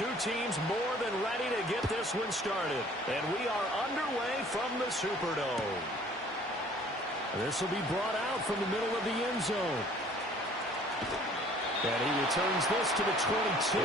two teams more than ready to get this one started. And we are underway from the Superdome. This will be brought out from the middle of the end zone. And he returns this to the 22.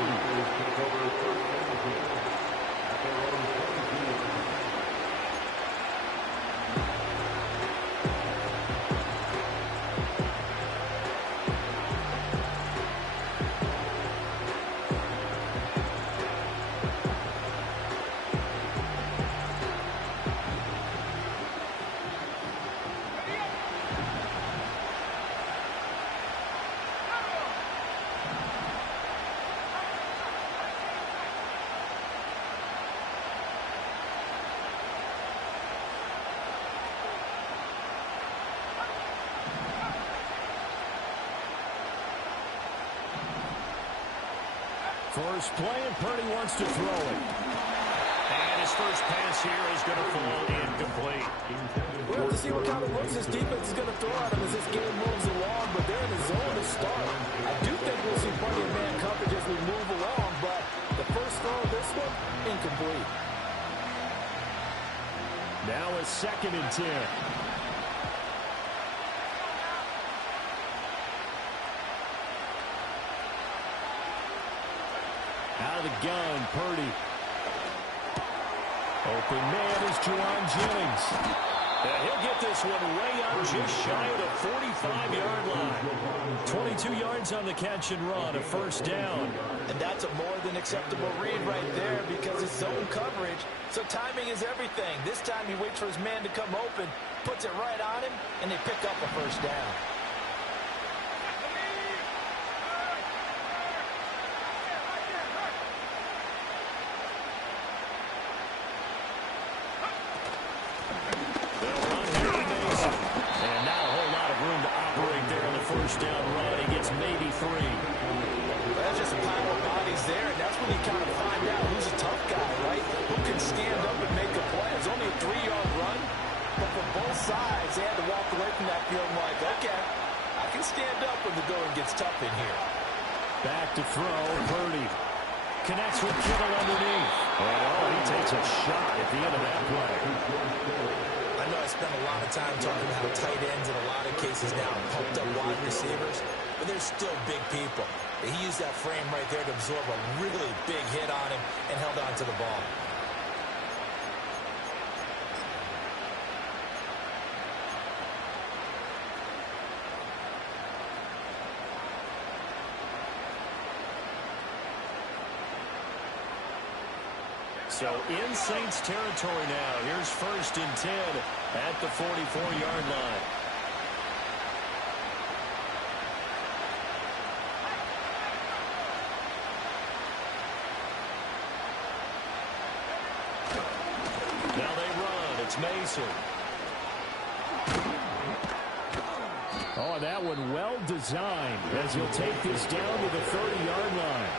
First play, and Purdy wants to throw it. And his first pass here is going to fall incomplete. We'll have to see what kind of looks this defense is going to throw at him as this game moves along, but they're in the zone to start. I do think we'll see plenty of man coverage as we move along, but the first throw of this one, incomplete. Now a 2nd and 10. Out of the gun, Purdy. Open man is Juwan Jennings. And he'll get this one way out just shy of the 45-yard line. 22 yards on the catch and run, a first down. And that's a more than acceptable read right there because it's zone coverage, so timing is everything. This time he waits for his man to come open, puts it right on him, and they pick up a first down. First down run, he gets maybe 3. That's just a pile of bodies there, and that's when you kind of find out who's a tough guy, right? Who can stand up and make a play. It's only a 3-yard run, but for both sides, they had to walk away from that field like, okay, I can stand up when the going gets tough in here. Back to throw, Purdy connects with Kittle underneath. And he takes a shot at the end of that play. I know I spent a lot of time talking about tight ends in a lot of cases now, pumped up wide receivers, but they're still big people. He used that frame right there to absorb a really big hit on him and held on to the ball. So in Saints territory now. Here's 1st and 10 at the 44-yard line. Now they run. It's Mason. Oh, that one well designed as he'll take this down to the 30-yard line.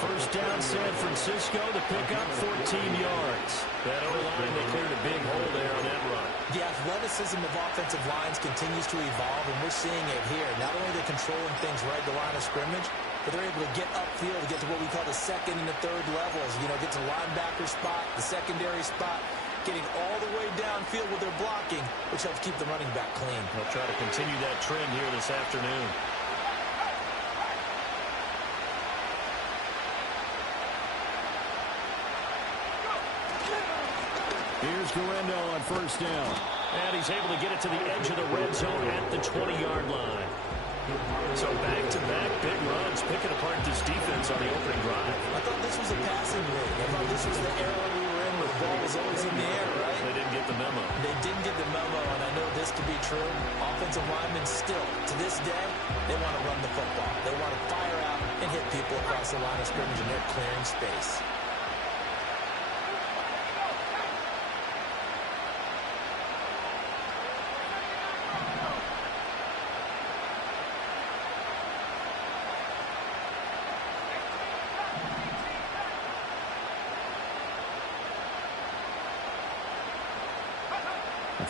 First down, San Francisco to pick up 14 yards. That O-line, they cleared a big hole there on that run. The athleticism of offensive lines continues to evolve, and we're seeing it here. Not only are they controlling things right at the line of scrimmage, but they're able to get upfield to get to what we call the 2nd and the 3rd levels. You know, get to the linebacker spot, the secondary spot, getting all the way downfield with their blocking, which helps keep the running back clean. They'll try to continue that trend here this afternoon. Here's Guerrero on first down. And he's able to get it to the edge of the red zone at the 20-yard line. So back-to-back big runs, picking apart this defense on the opening drive. I thought this was a passing league. I thought this was the era we were in where the ball was always in the air, right? They didn't get the memo. They didn't get the memo, and I know this to be true. Offensive linemen still, to this day, they want to run the football. They want to fire out and hit people across the line of scrimmage, and they're clearing space.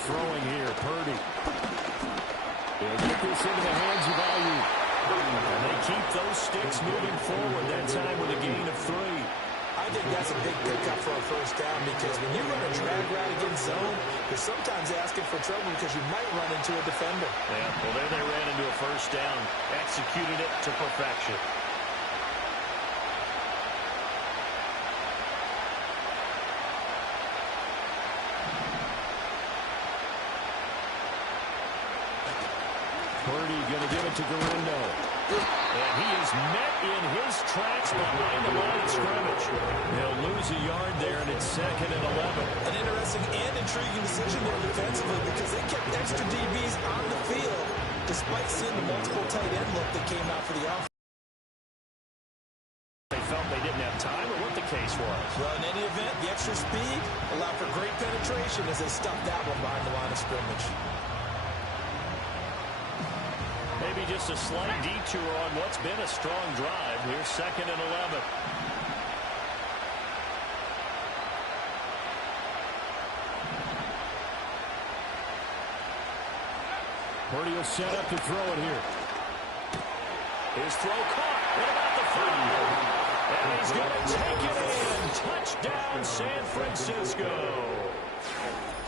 Throwing here, Purdy. He'll get this into the hands of Ayuk. And they keep those sticks moving forward, that time with a gain of 3. I think that's a big pickup for a first down because when you run a drag route against zone, you're sometimes asking for trouble because you might run into a defender. Yeah, well, there they ran into a first down, executed it to perfection. Purdy going to give it to Garindo. And he is met in his tracks behind the line of scrimmage. They'll lose a yard there, and it's 2nd and 11. An interesting and intriguing decision there defensively because they kept extra DBs on the field despite seeing the multiple tight end look that came out for the offense. They felt they didn't have time, or what the case was? Well, in any event, the extra speed allowed for great penetration as they stuffed that one behind the line of scrimmage. Maybe just a slight detour on what's been a strong drive. Here's 2nd and 11. Purdy will set up to throw it here. His throw caught. What about the 5? And he's going to take it in. Touchdown, San Francisco.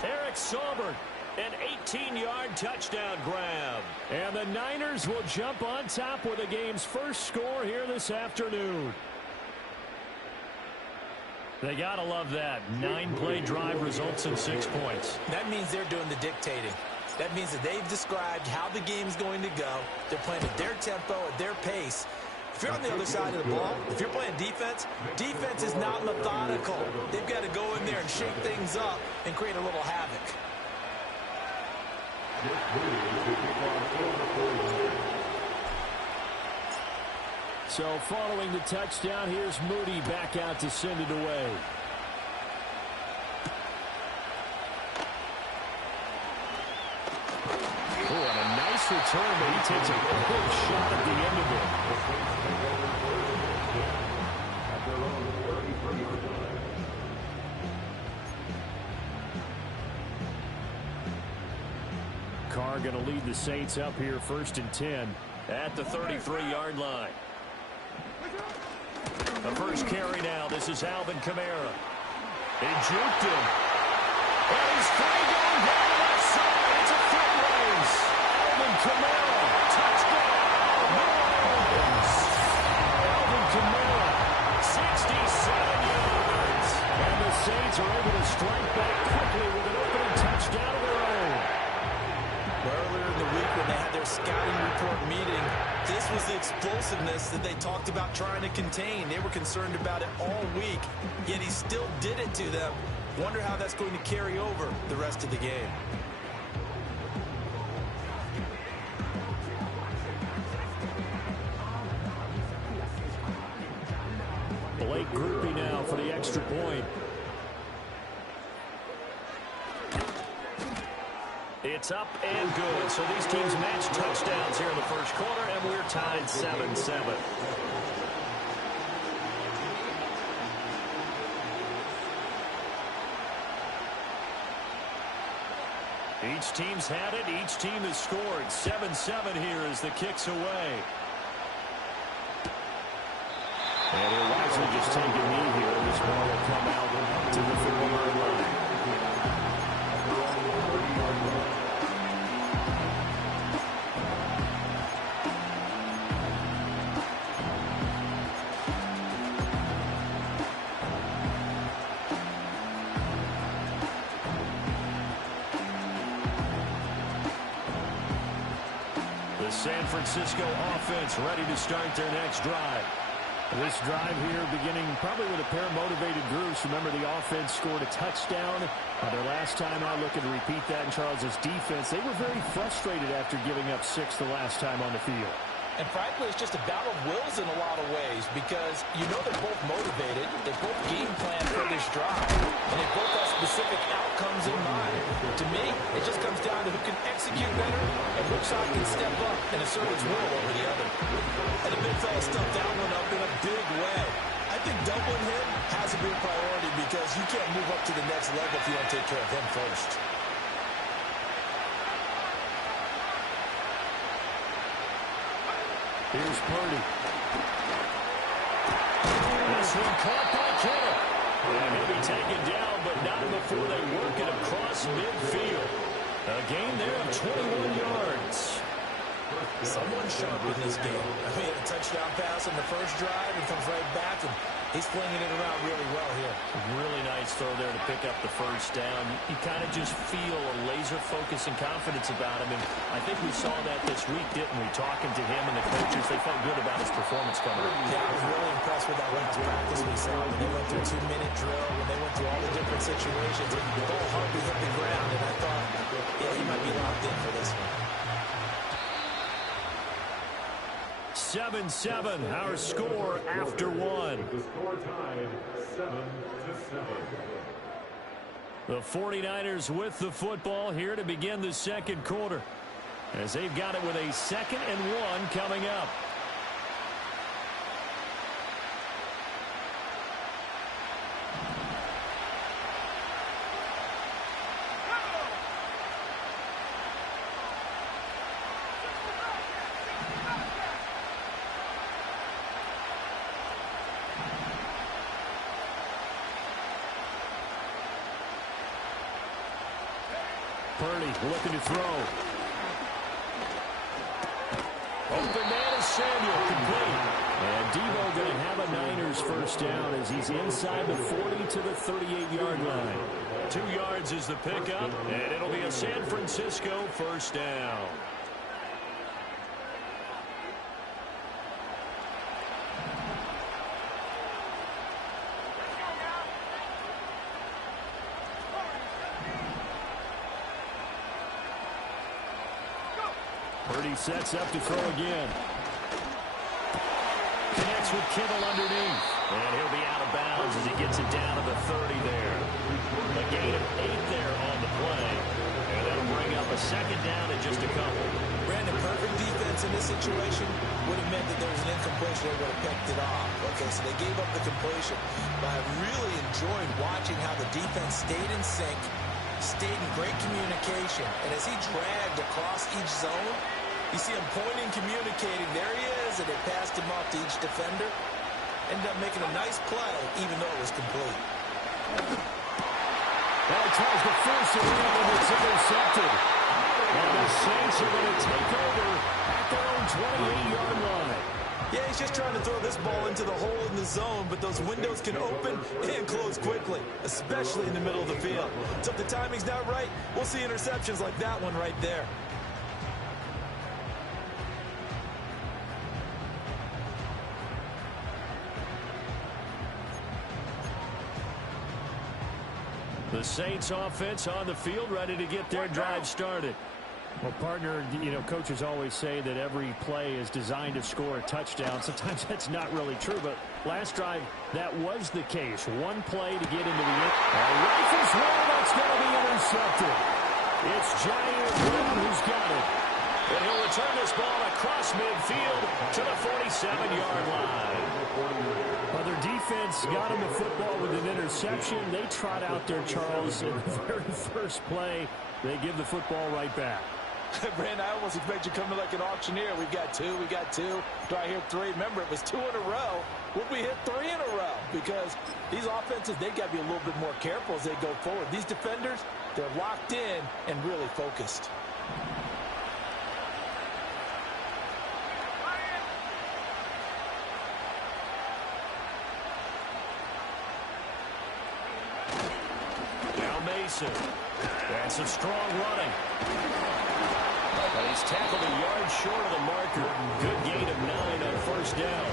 Eric Saubert. An 18-yard touchdown grab. And the Niners will jump on top with the game's first score here this afternoon. They got to love that. 9-play drive results in 6 points. That means they're doing the dictating. That means that they've described how the game's going to go. They're playing at their tempo, at their pace. If you're on the other side of the ball, if you're playing defense, defense is not methodical. They've got to go in there and shake things up and create a little havoc. So following the touchdown, here's Moody back out to send it away. Oh, and a nice return, but he takes a quick shot at the end of it. Carr going to lead the Saints up here 1st and 10 at the 33-yard line. The first carry now. This is Alvin Kamara. He juked him. And he's free going down the left side. It's a foot race. Alvin Kamara. Touchdown. Mahomes. Alvin Kamara. 67 yards. And the Saints are able to strike back quickly with an opening touchdown of their own. Earlier in the week when they had their scouting report meeting, this was the explosiveness that they talked about trying to contain. They were concerned about it all week, yet he still did it to them. Wonder how that's going to carry over the rest of the game. Blake Groupie now for the extra point. It's up and good. So these teams match touchdowns here in the first quarter, and we're tied 7-7. Each team's had it. Each team has scored. 7-7 here as the kick's away. And he'll wisely just take a knee here. This ball will come out to the 40-yard line. The San Francisco offense ready to start their next drive. This drive here beginning probably with a pair of motivated groups. Remember, the offense scored a touchdown. Their last time out, looking to repeat that in Charles's defense. They were very frustrated after giving up 6 the last time on the field. And frankly, it's just a battle of wills in a lot of ways because you know they're both motivated. They both game plan for this drive. And they both have specific outcomes in mind. To me, it just comes down to who can execute better and which side can step up and assert its will over the other. And the big fella stuffed that one up in a big way. I think doubling him has to be a priority because you can't move up to the next level if you don't take care of him first. Here's Purdy. This one caught by Kittle. And he'll be taken down, but not before they work it across midfield. A gain there of 21 yards. Someone sharp in this game. I mean, a touchdown pass on the first drive and comes right back, and he's flinging it around really well here. Really nice throw there to pick up the first down. You kind of just feel a laser focus and confidence about him, and I think we saw that this week, didn't we? Talking to him and the coaches, they felt good about his performance coming up. Yeah, I was really impressed with that last practice we saw. When they went through a 2-minute drill, when they went through all the different situations, and the ball hardly hit the ground, and I thought, yeah, he might be locked in for this one. 7-7, our score after one. The score time, 7-7. The 49ers with the football here to begin the second quarter, as they've got it with a 2nd and 1 coming up. Purdy looking to throw. Open man is Samuel, complete. And Debo going to have a Niners first down as he's inside the 40 to the 38-yard line. 2 yards is the pickup, and it'll be a San Francisco first down. Purdy sets up to throw again. Connects with Kittle underneath. And he'll be out of bounds as he gets it down to the 30 there. A gain of 8 there on the play. And that'll bring up a 2nd down and just a couple. Brandon, perfect defense in this situation would have meant that there was an incompletion. They would have picked it off. Okay, so they gave up the completion. But I really enjoyed watching how the defense stayed in sync, stayed in great communication. And as he dragged across each zone, you see him pointing, communicating. There he is, and they passed him off to each defender. Ended up making a nice play, even though it was complete. Well, he tries to force it in, and it's intercepted. And the Saints are going to take over at their own 28-yard line. Yeah, he's just trying to throw this ball into the hole in the zone, but those windows can open and close quickly, especially in the middle of the field. So if the timing's not right, we'll see interceptions like that one right there. The Saints offense on the field, ready to get their drive started. Well, partner, you know, coaches always say that every play is designed to score a touchdown. Sometimes that's not really true, but last drive, that was the case. One play to get into the end. Rifles one, that's going to be intercepted. It's Jair Brown who's got it. And he'll return this ball across midfield to the 47-yard line. Well, their defense got him the football with an interception. They trot out there, Charles, in the very first play. They give the football right back. Brandon, I almost expect you coming like an auctioneer. We got two. Do I hear 3? Remember, it was 2 in a row. Would we hit 3 in a row? Because these offenses, they got to be a little bit more careful as they go forward. These defenders, they're locked in and really focused. Now Mason. And some strong running. And he's tackled a yard short of the marker. Good gain of 9 on first down.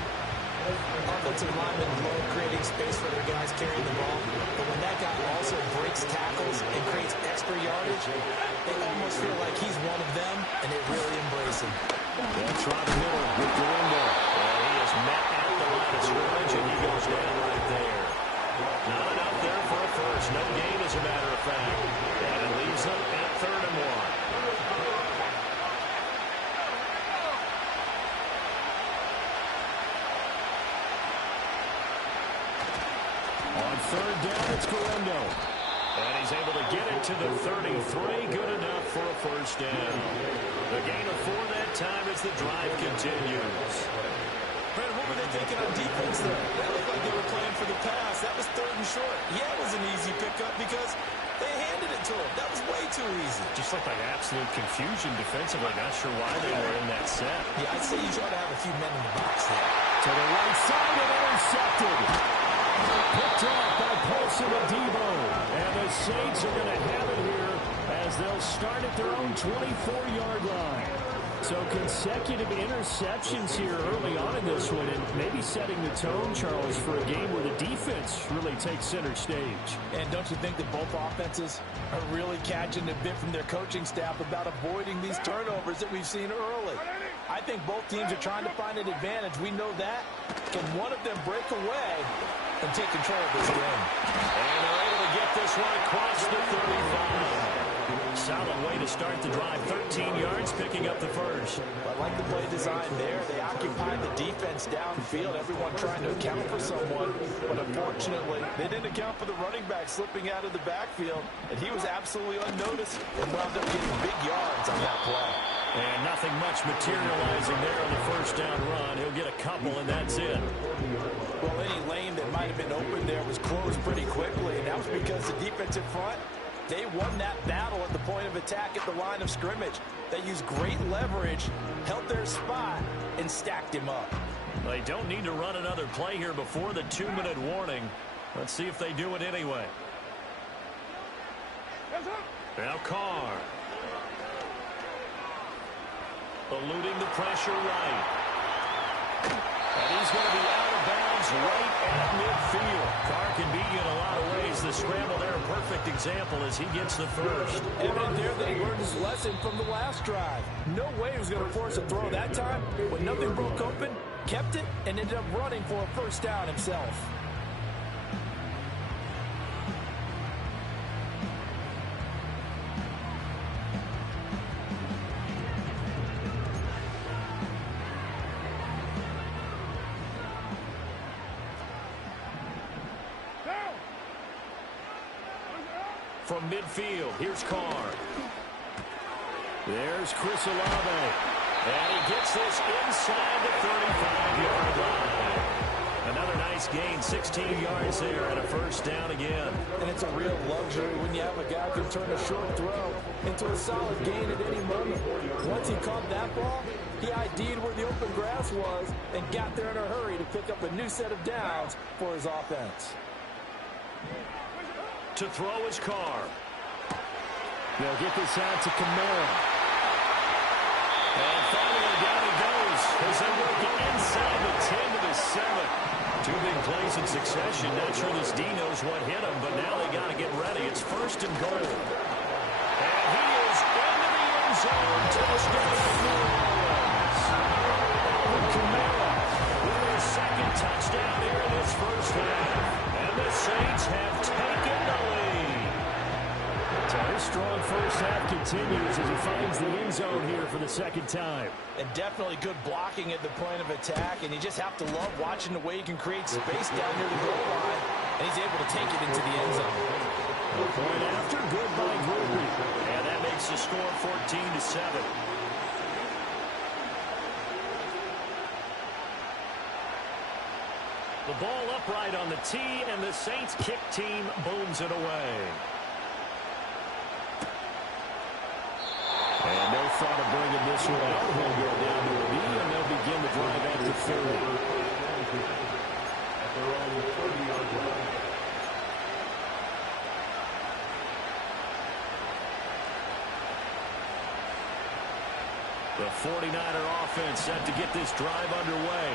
Offensive linemen love creating space for their guys carrying the ball. But when that guy also breaks tackles and creates extra yardage, they almost feel like he's one of them, and they really embrace him. They'll try the middle with the window. And he is met at the line of scrimmage, and he goes down right there. Not enough there for a first. No gain, as a matter of fact. And it leaves them at 3rd and 1. On 3rd down, it's Guerrero. And he's able to get it to the 33. Good enough for a first down. The gain of 4 that time as the drive continues. Brandon, what were they thinking on defense there? That looked like they were playing for the pass. That was 3rd and short. Yeah, it was an easy pickup because they handed it to him. That was way too easy. Just looked like absolute confusion defensively. Not sure why they were in that set. Yeah, I'd say you ought to have a few men in the box there. To the right side and intercepted. Picked off by Paulson and Debo. And the Saints are going to have it here as they'll start at their own 24-yard line. So consecutive interceptions here early on in this one, and maybe setting the tone, Charles, for a game where the defense really takes center stage. And don't you think that both offenses are really catching a bit from their coaching staff about avoiding these turnovers that we've seen early? I think both teams are trying to find an advantage. We know that. Can one of them break away and take control of this game? And they're able to get this one across the 35. Solid way to start the drive. 13 yards, picking up the first. I like the play design there. They occupied the defense downfield, everyone trying to account for someone. But unfortunately, they didn't account for the running back slipping out of the backfield. And he was absolutely unnoticed and wound up getting big yards on that play. And nothing much materializing there on the first down run. He'll get a couple, and that's it. Well, any lane that might have been open there was closed pretty quickly, and that was because the defense in front, they won that battle at the point of attack at the line of scrimmage. They used great leverage, held their spot, and stacked him up. They don't need to run another play here before the 2-minute warning. Let's see if they do it anyway. Now Carr. Eluding the pressure right. And he's going to be out of bounds right at midfield. Carr can beat you in a lot of ways. The scramble there, a perfect example as he gets the first. Evident there that he learned his lesson from the last drive. No way he was going to force a throw that time. When nothing broke open, kept it, and ended up running for a first down himself. From midfield, here's Carr. There's Chris Olave. And he gets this inside the 35-yard line. Another nice gain, 16 yards there and a first down again. And it's a real luxury when you have a guy who can turn a short throw into a solid gain at any moment. Once he caught that ball, he ID'd where the open grass was and got there in a hurry to pick up a new set of downs for his offense. To throw his Carr. They'll get this out to Kamara. And finally down he goes as they work it inside the 10 to the 7. Two big plays in succession. Not sure this D knows what hit him, but now they got to get ready. It's 1st and goal. And he is into the end zone. Touchdown New Orleans. Alvin Kamara with their 2nd touchdown here in this first half. And the Saints have taken the lead. So his strong first half continues as he finds the end zone here for the 2nd time. And definitely good blocking at the point of attack, and you just have to love watching the way he can create space down near the goal line, and he's able to take it into the end zone. The point after, good by Geebear. And that makes the score 14-7. The ball upright on the tee, and the Saints kick team booms it away. And no thought of bringing this one out. He'll go down to a knee, and they'll begin the drive at the 30. At their own 30-yard line. The 49er offense set to get this drive underway.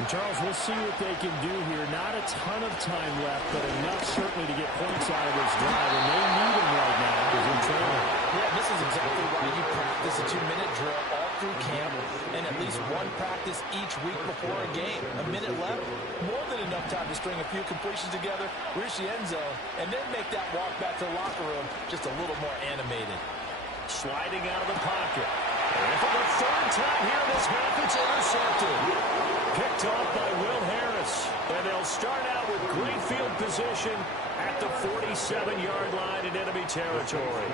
And Charles, we'll see what they can do here. Not a ton of time left, but enough certainly to get points out of this drive, and they need them right now because they're trailing. Yeah, this is exactly why you practice a 2-minute drill all through camp and at least one practice each week before a game. A minute left, more than enough time to string a few completions together, reach the end zone, and then make that walk back to the locker room just a little more animated. Sliding out of the pocket. And for the 3rd time here this half, it's intercepted. Picked off by Will Harris. And they'll start out with great field position at the 47-yard line in enemy territory.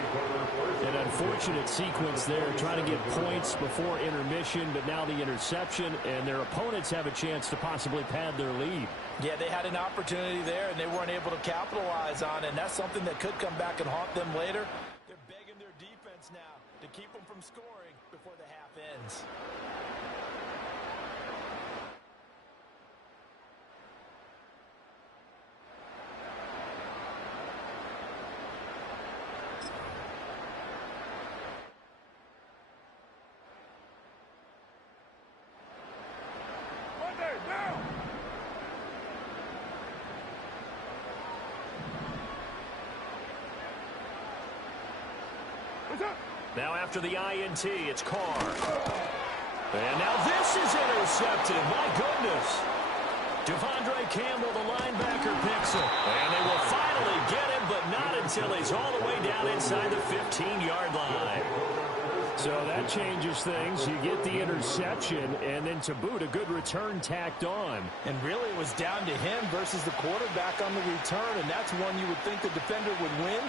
An unfortunate sequence there, trying to get points before intermission, but now the interception, and their opponents have a chance to possibly pad their lead. Yeah, they had an opportunity there, and they weren't able to capitalize on it, and that's something that could come back and haunt them later. They're begging their defense now to keep them from scoring before the half ends. Now after the INT, it's Carr. And now this is intercepted. My goodness. Devondre Campbell, the linebacker, picks it. And they will finally get him, but not until he's all the way down inside the 15-yard line. So that changes things. You get the interception, and then to boot, a good return tacked on. And really, it was down to him versus the quarterback on the return, and that's one you would think the defender would win.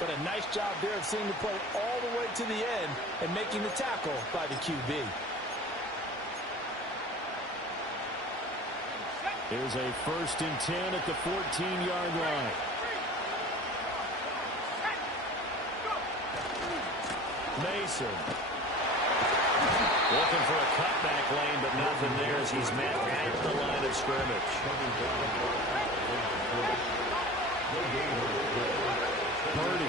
But a nice job there of seeing the play all the way to the end and making the tackle by the QB. Here's a 1st and 10 at the 14-yard line. Mason. Looking for a cutback lane, but nothing there as he's met at the line of scrimmage. Purdy.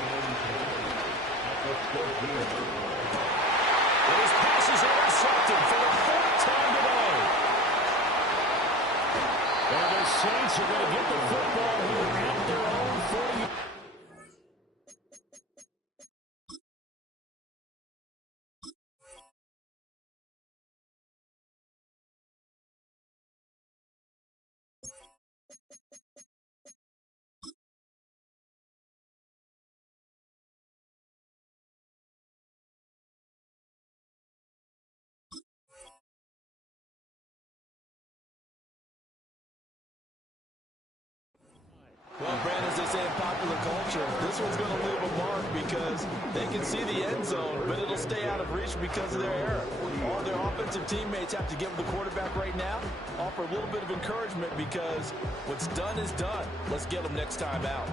And his pass is intercepted for the 4th time today. And the Saints are going to get the football here at their own 40. Well, Brandon, as they say in popular culture, this one's going to leave a mark because they can see the end zone, but it'll stay out of reach because of their error. All their offensive teammates have to give the quarterback right now, offer a little bit of encouragement because what's done is done. Let's get them next time out.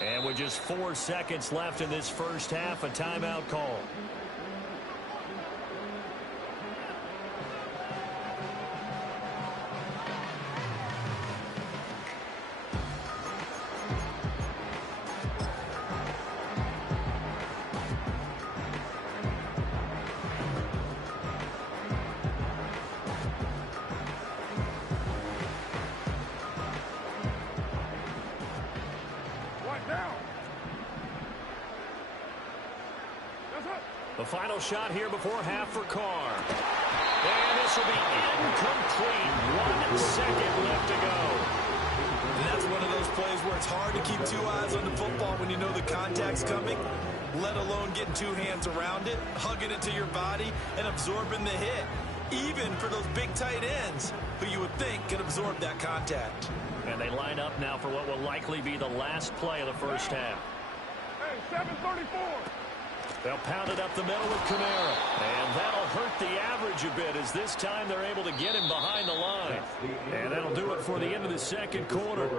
And with just 4 seconds left in this first half, a timeout call. The final shot here before half for Carr. And this will be incomplete. 1 second left to go. And that's one of those plays where it's hard to keep 2 eyes on the football when you know the contact's coming, let alone getting 2 hands around it, hugging it to your body, and absorbing the hit. Even for those big tight ends who you would think can absorb that contact. And they line up now for what will likely be the last play of the first half. Hey, 734. They'll pound it up the middle with Kamara. And that'll hurt the average a bit as this time they're able to get him behind the line. And that'll do it for the end of the second quarter.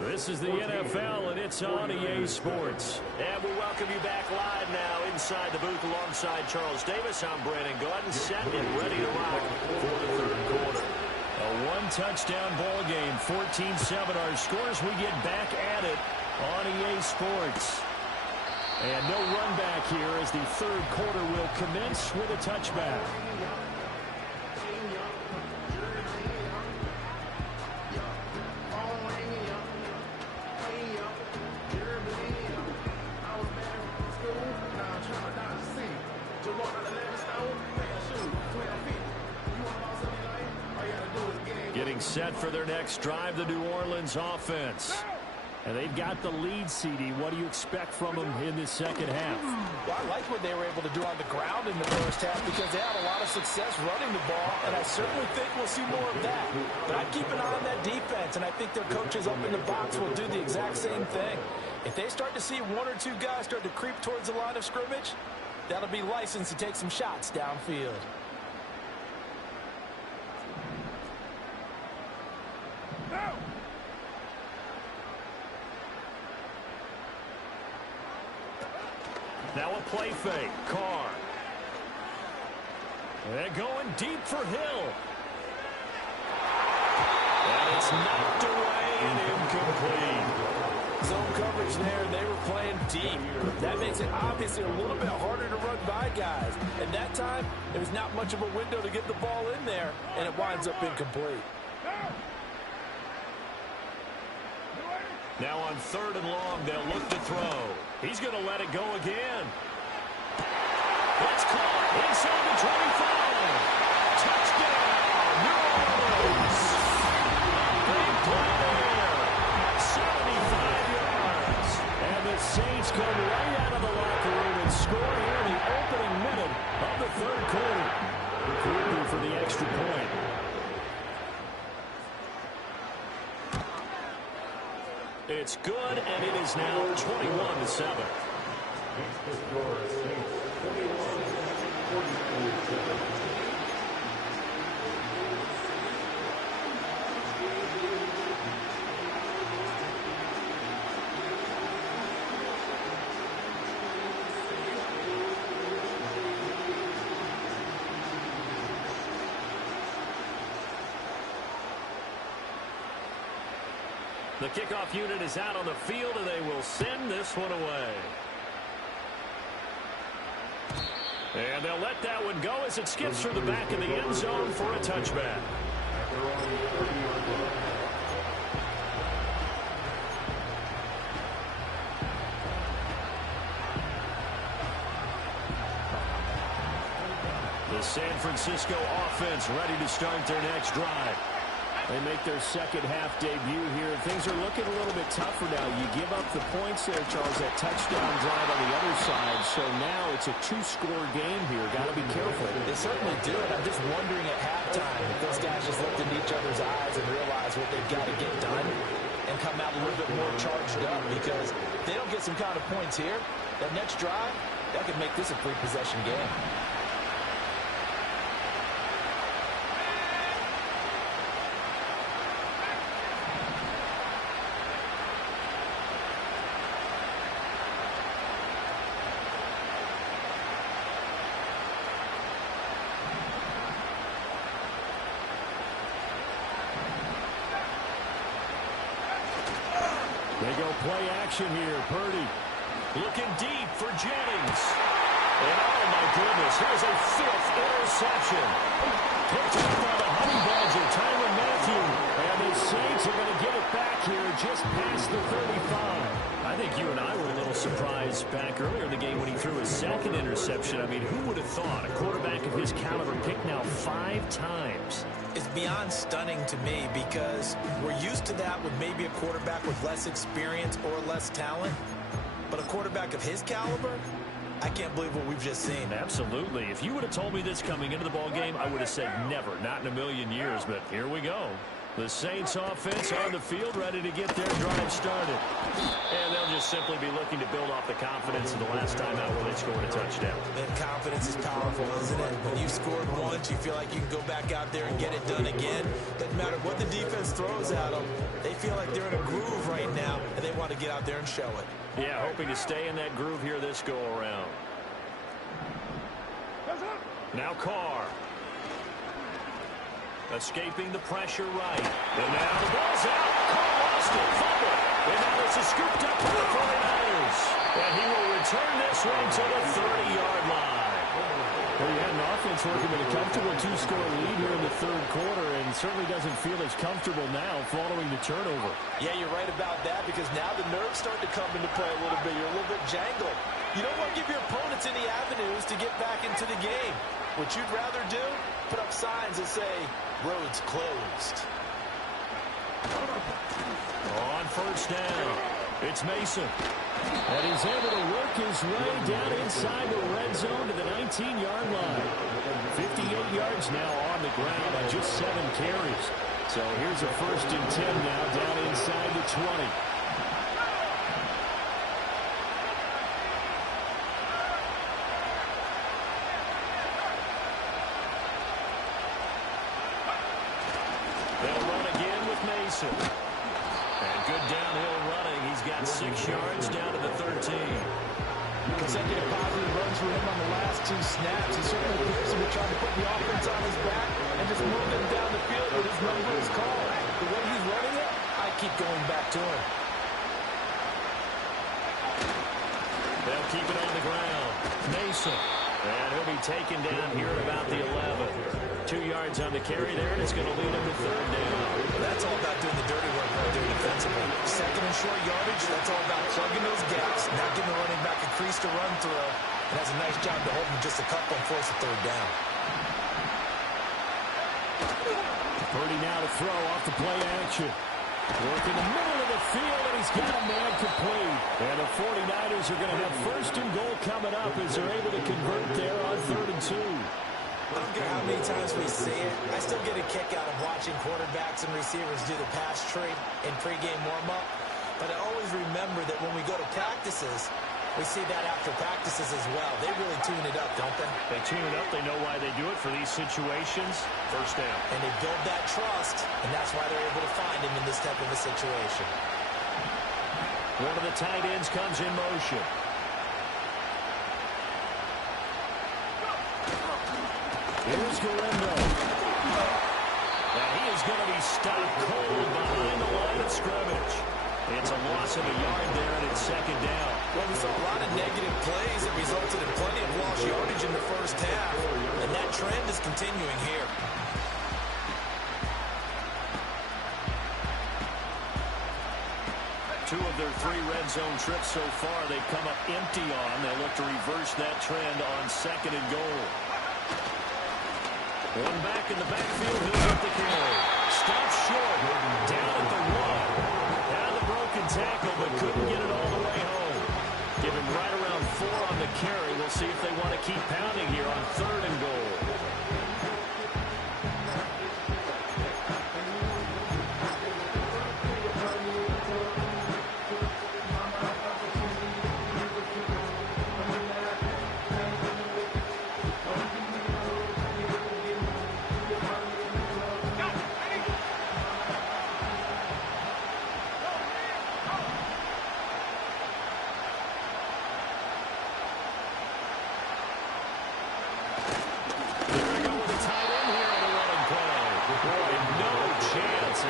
This is the NFL, and it's on EA Sports. And we welcome you back live now inside the booth alongside Charles Davis. I'm Brandon Gordon, set and ready to rock for the third quarter. A 1-touchdown ball game, 14-7 our scores. We get back at it on EA Sports. And no run back here as the third quarter will commence with a touchback. set for their next drive, the New Orleans offense. And they've got the lead, CD. What do you expect from them in this second half? Well, I like what they were able to do on the ground in the first half because they had a lot of success running the ball, and I certainly think we'll see more of that. But I'd keep an eye on that defense, and I think their coaches up in the box will do the exact same thing. If they start to see one or two guys start to creep towards the line of scrimmage, that'll be licensed to take some shots downfield. Now a play fake. Carr. They're going deep for Hill. And it's knocked away and incomplete. Zone coverage there, and they were playing deep. That makes it obviously a little bit harder to run by guys. And that time, there was not much of a window to get the ball in there, and it winds up incomplete. Now on 3rd and long, they'll look to throw. He's going to let it go again. It's caught inside the 25. Touchdown, New Orleans. Big play there. 75 yards. And the Saints come right out of the locker room and score here in the opening minute of the 3rd quarter. Recruiting for the extra point. It's good, and it is now 21-7. The kickoff unit is out on the field, and they will send this one away. And they'll let that one go as it skips through the back of the end zone for a touchback. The San Francisco offense ready to start their next drive. They make their second half debut here. Things are looking a little bit tougher now. You give up the points there, Charles, that touchdown drive on the other side. So now it's a 2-score game here. Got to be careful. They certainly do it. I'm just wondering at halftime if those guys just looked into each other's eyes and realized what they've got to get done and come out a little bit more charged up, because if they don't get some kind of points here, that next drive, that could make this a 3-possession game. They go play action here. Purdy looking deep for Jennings. And oh my goodness, here's a 5th interception. Picked up by the Honey Badger, Tyrann Mathieu. And the Saints are going to give it back here just past the 35. I think you and I were a little surprised back earlier in the game when he threw his 2nd interception. I mean, who would have thought a quarterback of his caliber picked now 5 times? It's beyond stunning to me, because we're used to that with maybe a quarterback with less experience or less talent. But a quarterback of his caliber, I can't believe what we've just seen. Absolutely. If you would have told me this coming into the ball game, I would have said never, not in a million years. But here we go. The Saints offense on the field, ready to get their drive started. And they'll just simply be looking to build off the confidence of the last time out where they scored a touchdown. That confidence is powerful, isn't it? When you've scored once, you feel like you can go back out there and get it done again. Doesn't matter what the defense throws at them. They feel like they're in a groove right now, and they want to get out there and show it. Yeah, hoping to stay in that groove here this go-around. Now Carr. Escaping the pressure right. And now the ball's out. Carr lost it. Fumble. And now this is scooped up by the 49ers. And he will return this one to the 30-yard line. Well, you had an offense working with a comfortable 2-score lead here in the 3rd quarter, and certainly doesn't feel as comfortable now following the turnover. Yeah, you're right about that, because now the nerves start to come into play a little bit. You're a little bit jangled. You don't want to give your opponents any avenues to get back into the game. What you'd rather do, put up signs that say, roads closed. On first down, it's Mason. And he's able to work his way down inside the red zone to the 19-yard line. 58 yards now on the ground on just 7 carries. So here's a 1st and 10 now down inside the 20. They'll run again with Mason. And good downhill running. He's got 6 yards down to the 13. Consecutive positive runs for him on the last 2 snaps. He certainly appears to be trying to put the offense on his back and just move them down the field when his number is called. The way he's running it, I keep going back to him. They'll keep it on the ground. Mason. And he'll be taken down here at about the 11. 2 yards on the carry there, and it's going to lead him to 3rd down. That's all about doing the dirty work right there defensively. 2nd and short yardage, that's all about plugging those gaps, not giving the running back a crease to run through, and has a nice job to hold him just a couple and force a 3rd down. Purdy now to throw off the play action. Work in the middle of the field, and he's got a man complete. And the 49ers are going to have 1st and goal coming up as they're able to convert there on 3rd and 2. I don't care how many times we see it. I still get a kick out of watching quarterbacks and receivers do the pass trade in pregame warm-up. But I always remember that when we go to practices, we see that after practices as well. They really tune it up, don't they? They tune it up. They know why they do it for these situations. 1st down. And they build that trust, and that's why they're able to find him in this type of a situation. One of the tight ends comes in motion. Here's Galindo. And he is going to be stopped cold behind the line of scrimmage. It's a loss of a yard there, and it's 2nd down. Well, we saw a lot of negative plays that resulted in plenty of lost yardage in the 1st half, and that trend is continuing here. Two of their 3 red zone trips so far they've come up empty on. They'll look to reverse that trend on 2nd and goal. One back in the backfield. He'll get the carry. Stops short. Down at the 1. Had the broken tackle, but couldn't get it all the way home. Give him right around 4 on the carry. We'll see if they want to keep pounding here on 3rd and goal.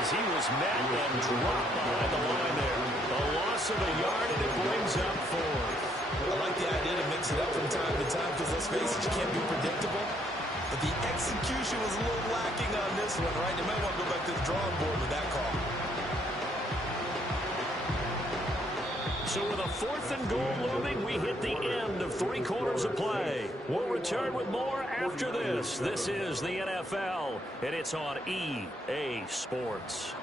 He was met and dropped behind the line there. A loss of a yard, and it brings up 4th. I like the idea to mix it up from time to time because, let's face it, you can't be predictable. But the execution was a little lacking on this one, right? You might want to go back to the drawing board with that call. So with a 4th and goal looming, we hit the end of 3 quarters of play. We'll return with more after this. This is the NFL, and it's on EA Sports.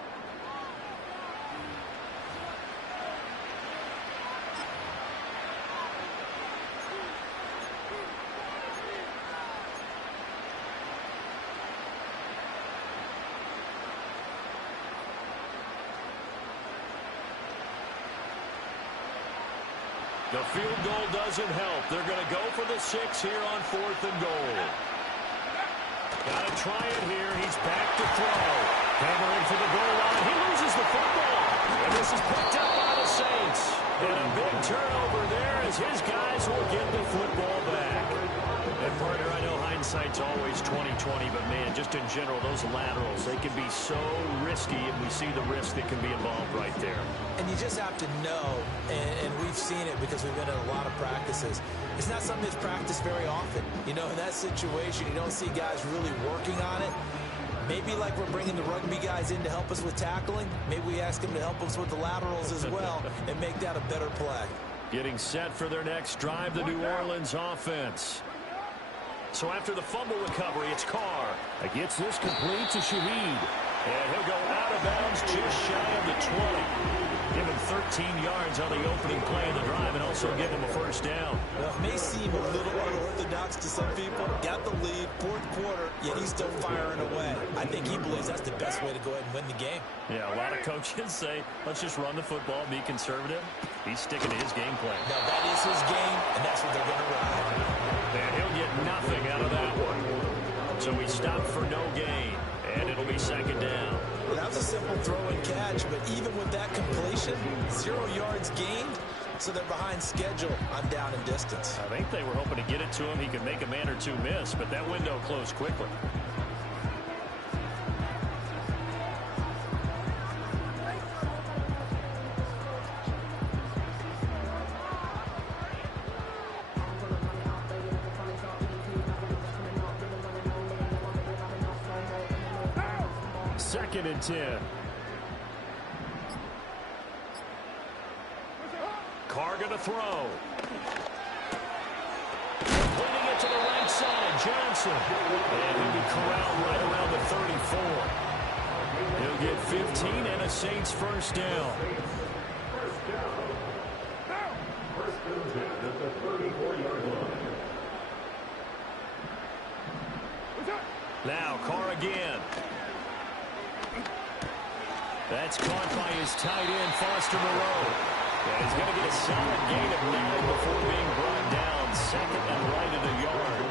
The field goal doesn't help. They're going to go for the 6 here on 4th and goal. Got to try it here. He's back to throw. Hammering for the goal line. He loses the football. And this is picked up by the Saints. And a big turnover there as his guys will get the football back. And partner, I know hindsight's always 20/20, but man, just in general, those laterals, they can be so risky, and we see the risk that can be involved right there. And you just have to know, and we've seen it because we've been in a lot of practices, it's not something that's practiced very often. You know, in that situation, you don't see guys really working on it. Maybe like we're bringing the rugby guys in to help us with tackling, maybe we ask them to help us with the laterals as well and make that a better play. Getting set for their next drive, the New Orleans offense. So after the fumble recovery, it's Carr. Gets this complete to Shaheed. And he'll go out of bounds just shy of the 20. Give him 13 yards on the opening play of the drive and also give him a first down. Well, it may seem a little unorthodox to some people. Got the lead, fourth quarter, yet he's still firing away. I think he believes that's the best way to go ahead and win the game. Yeah, a lot of coaches say, let's just run the football, be conservative. He's sticking to his game plan. No, that is his game, and that's what they're going to ride. And he'll get nothing out of that one. So he stopped for no gain, and it'll be second down. Well, that was a simple throw and catch, but even with that completion, 0 yards gained, so they're behind schedule on down and distance. I think they were hoping to get it to him. He could make a man or two miss, but that window closed quickly. Second and 10. Carr going to throw. Pointing it to the right side, Johnson. And he'll be corralled right around the 34. He'll get 15 and a Saints first down. Now Carr again. That's caught by his tight end, Foster Moreau. And he's going to get a solid gain of 9 before being brought down. Second and right at a yard.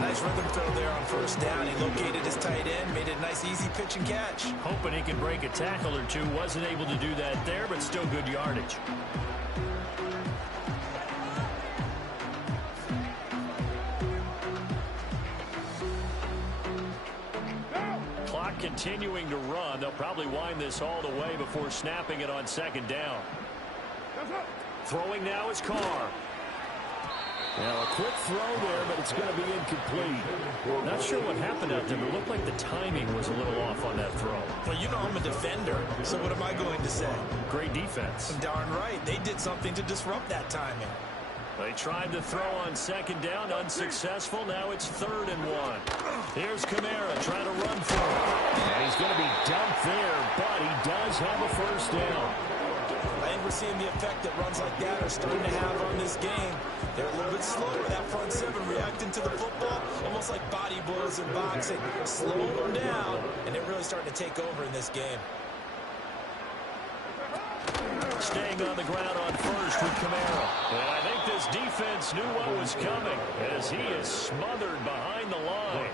Nice rhythm throw there on first down. He located his tight end, made it a nice, easy pitch and catch. Hoping he can break a tackle or two. Wasn't able to do that there, but still good yardage. Continuing to run. They'll probably wind this all the way before snapping it on second down. Throwing now is Carr. Now a quick throw there, but it's going to be incomplete. Not sure what happened out there, but it looked like the timing was a little off on that throw. Well, you know I'm a defender, so what am I going to say? Great defense. Darn right. They did something to disrupt that timing. They tried to throw on second down, unsuccessful. Now it's 3rd and 1. Here's Kamara trying to run for it. And he's going to be dumped there, but he does have a first down. I think we're seeing the effect that runs like that are starting to have on this game. They're a little bit slower. That front seven reacting to the football, almost like body blows in boxing. Slow them down, and they're really starting to take over in this game. Staying on the ground on first with Kamara. And I think this defense knew what was coming as he is smothered behind the line.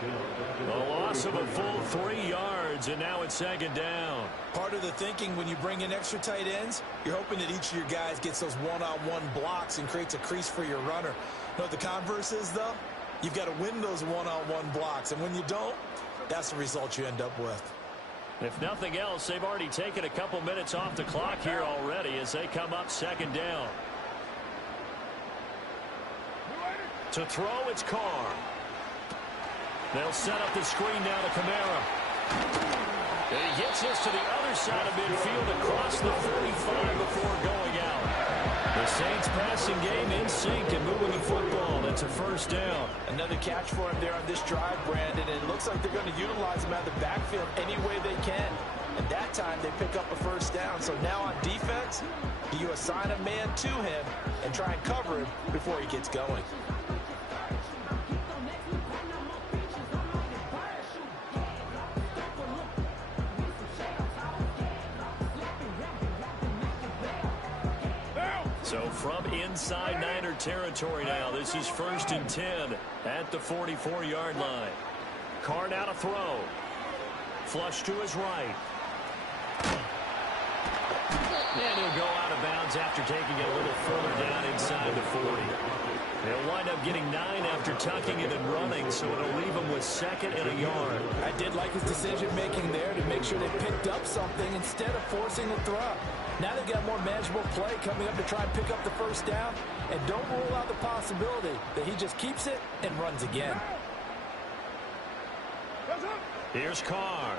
A loss of a full 3 yards, and now it's second down. Part of the thinking when you bring in extra tight ends, you're hoping that each of your guys gets those one-on-one blocks and creates a crease for your runner. You know what the converse is, though? You've got to win those one-on-one blocks, and when you don't, that's the result you end up with. If nothing else, they've already taken a couple minutes off the clock here already as they come up second down. To throw, it's Carr. They'll set up the screen now to Kamara. And he gets this to the other side of midfield across the 45 before going out. The Saints passing game in sync and moving the football. That's a first down. Another catch for him there on this drive, Brandon. And it looks like they're going to utilize him out of the backfield any way they can. And that time they pick up a first down. So now on defense, do you assign a man to him and try and cover him before he gets going? So from inside Niner territory now, this is 1st and 10 at the 44-yard line. Carr now to throw. Flush to his right. And he'll go out of bounds after taking it a little further down inside the 40. They'll wind up getting 9 after tucking it and running, so it'll leave him with 2nd and a yard. I did like his decision-making there to make sure they picked up something instead of forcing the throw. Now they've got more manageable play coming up to try and pick up the first down, and don't rule out the possibility that he just keeps it and runs again. Here's Carr.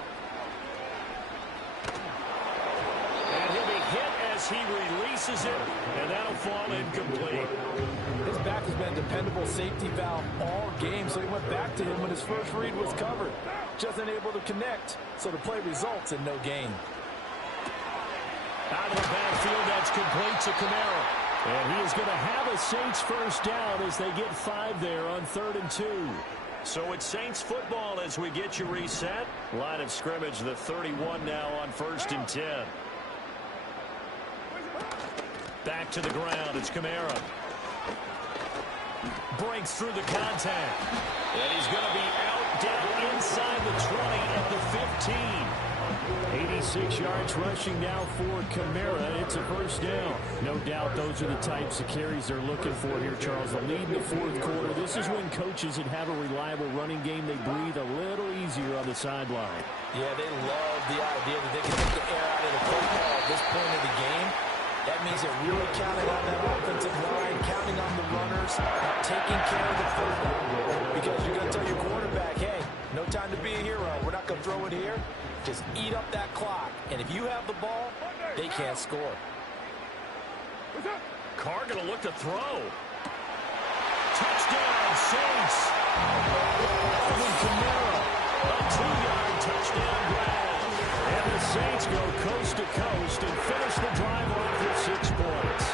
And he'll be hit as he releases it, and that'll fall incomplete. His back has been a dependable safety valve all game, so he went back to him when his first read was covered. Just unable to connect, so the play results in no gain. Out of the backfield, that's complete to Kamara. And he is going to have a Saints first down as they get 5 there on 3rd and 2. So it's Saints football as we get you reset. Line of scrimmage, the 31 now on 1st and 10. Back to the ground, it's Kamara. Breaks through the contact. And he's going to be out down inside the 20 at the 15. 86 yards rushing now for Kamara. It's a first down. No doubt those are the types of carries they're looking for here, Charles. The lead in the 4th quarter. This is when coaches that have a reliable running game, they breathe a little easier on the sideline. Yeah, they love the idea that they can take the air out of the football at this point of the game. That means they're really counting on that offensive line, counting on the runners, taking care of the football. Because you're going to tell your quarterback, hey, no time to be a hero. We're not going to throw it here. Just eat up that clock. And if you have the ball, they can't score. Carr going to look to throw. Touchdown, Saints. Alvin Kamara, a 2-yard touchdown grab. And the Saints go coast to coast and finish the drive off with 6 points.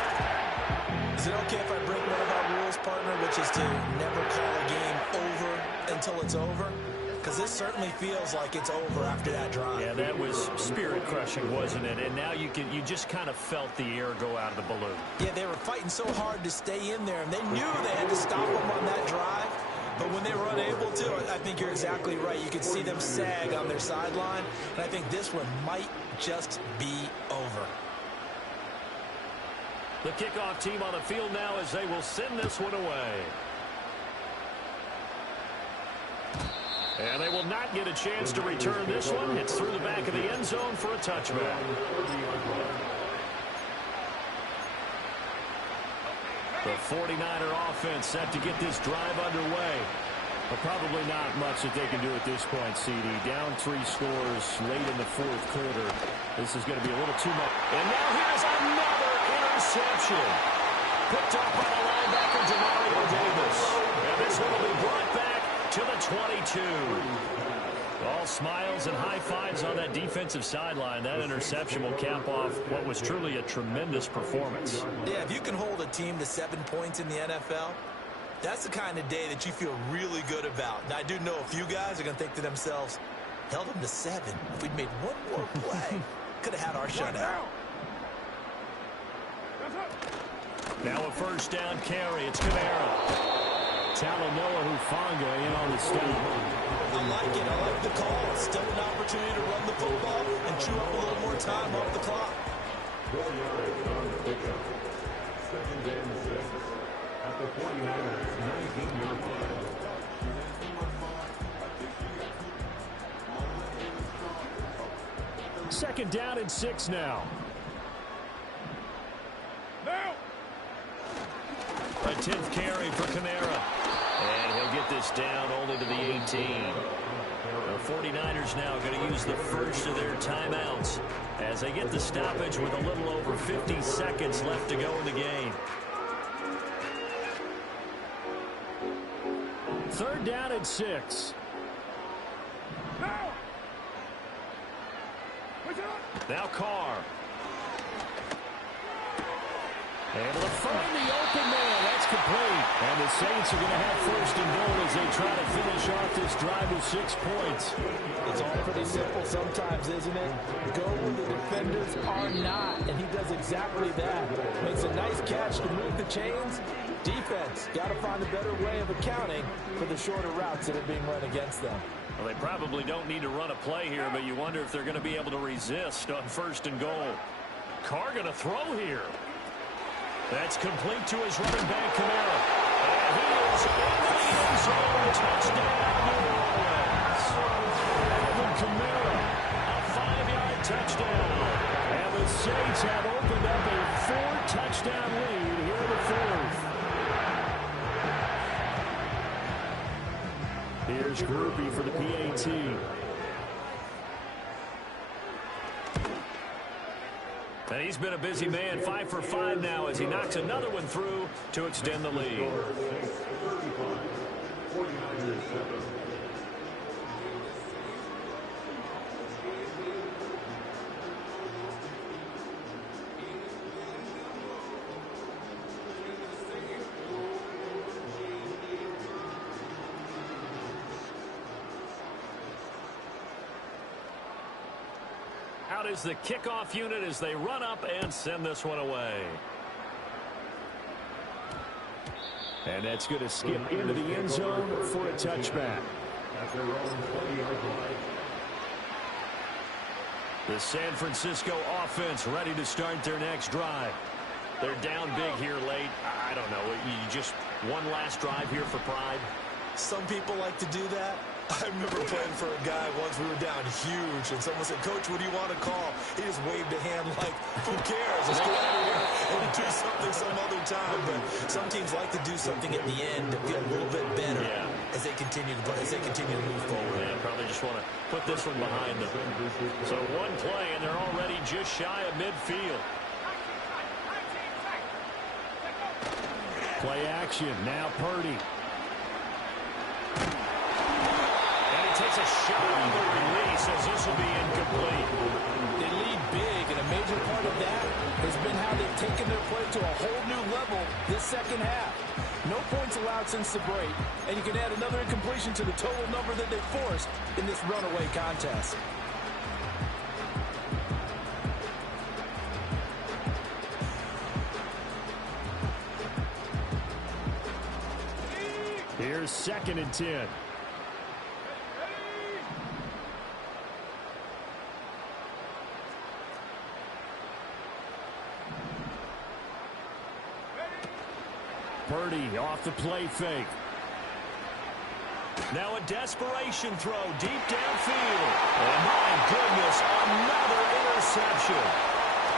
Is it okay if I break one of our rules, partner, which is to never call a game over until it's over? Because this certainly feels like it's over after that drive. Yeah, that was spirit-crushing, wasn't it? And now you just kind of felt the air go out of the balloon. Yeah, they were fighting so hard to stay in there, and they knew they had to stop them on that drive. But when they were unable to, I think you're exactly right. You could see them sag on their sideline, and I think this one might just be over. The kickoff team on the field now as they will send this one away. And they will not get a chance to return this one. It's through the back of the end zone for a touchback. The 49er offense set to get this drive underway. But probably not much that they can do at this point, CD. Down 3 scores late in the 4th quarter. This is going to be a little too much. And now here's another interception. Picked up by the linebacker, Demario Davis. And this one will be brought back to the 22. All smiles and high fives on that defensive sideline. That interception will cap off what was truly a tremendous performance. Yeah, if you can hold a team to 7 points in the NFL, that's the kind of day that you feel really good about. Now, I do know a few guys are going to think to themselves, held them to 7. If we'd made one more play, could have had our shutout. Now a first down carry. It's Kamara. Talanoa Hufanga in on the stop. I like it. I like the call. It's still an opportunity to run the football and chew up a little more time off the clock. Second down and 6 now. A 10th carry for Kamara. And he'll get this down only to the 18. The 49ers now going to use the first of their timeouts as they get the stoppage with a little over 50 seconds left to go in the game. 3rd down and 6. Now Carr. Able to find the open man. That's complete. And the Saints are going to have 1st and goal as they try to finish off this drive with 6 points. It's all pretty simple sometimes, isn't it? Go where the defenders are not, and he does exactly that. Makes a nice catch to move the chains. Defense, got to find a better way of accounting for the shorter routes that are being run against them. Well, they probably don't need to run a play here, but you wonder if they're going to be able to resist on 1st and goal. Carr going to throw here. That's complete to his running back, Kamara. And he is into the end zone. Touchdown, New Orleans. Alvin Kamara, a 5-yard touchdown. And the Saints have opened up a 4-touchdown lead here in the 4th. Here's Groupie for the PAT. And he's been a busy man, 5 for 5 now as he knocks another one through to extend the lead. Out is the kickoff unit as they run up and send this one away. And that's going to skip into the end zone for a touchback. The San Francisco offense ready to start their next drive. They're down big here late. I don't know. You just one last drive here for pride. Some people like to do that. I remember playing for a guy once. We were down huge, and someone said, "Coach, what do you want to call?" He just waved a hand like, "Who cares? Let's go out of here and do something some other time." But some teams like to do something at the end to feel a little bit better as they continue to play, as they continue to move forward. Yeah, probably just want to put this one behind them. So one play, and they're already just shy of midfield. Play action. Now Purdy. Takes a shot on the release as this will be incomplete. They lead big, and a major part of that has been how they've taken their play to a whole new level this second half. No points allowed since the break, and you can add another incompletion to the total number that they forced in this runaway contest. Here's 2nd and 10. Purdy off the play fake. Now a desperation throw deep downfield. And my goodness, another interception.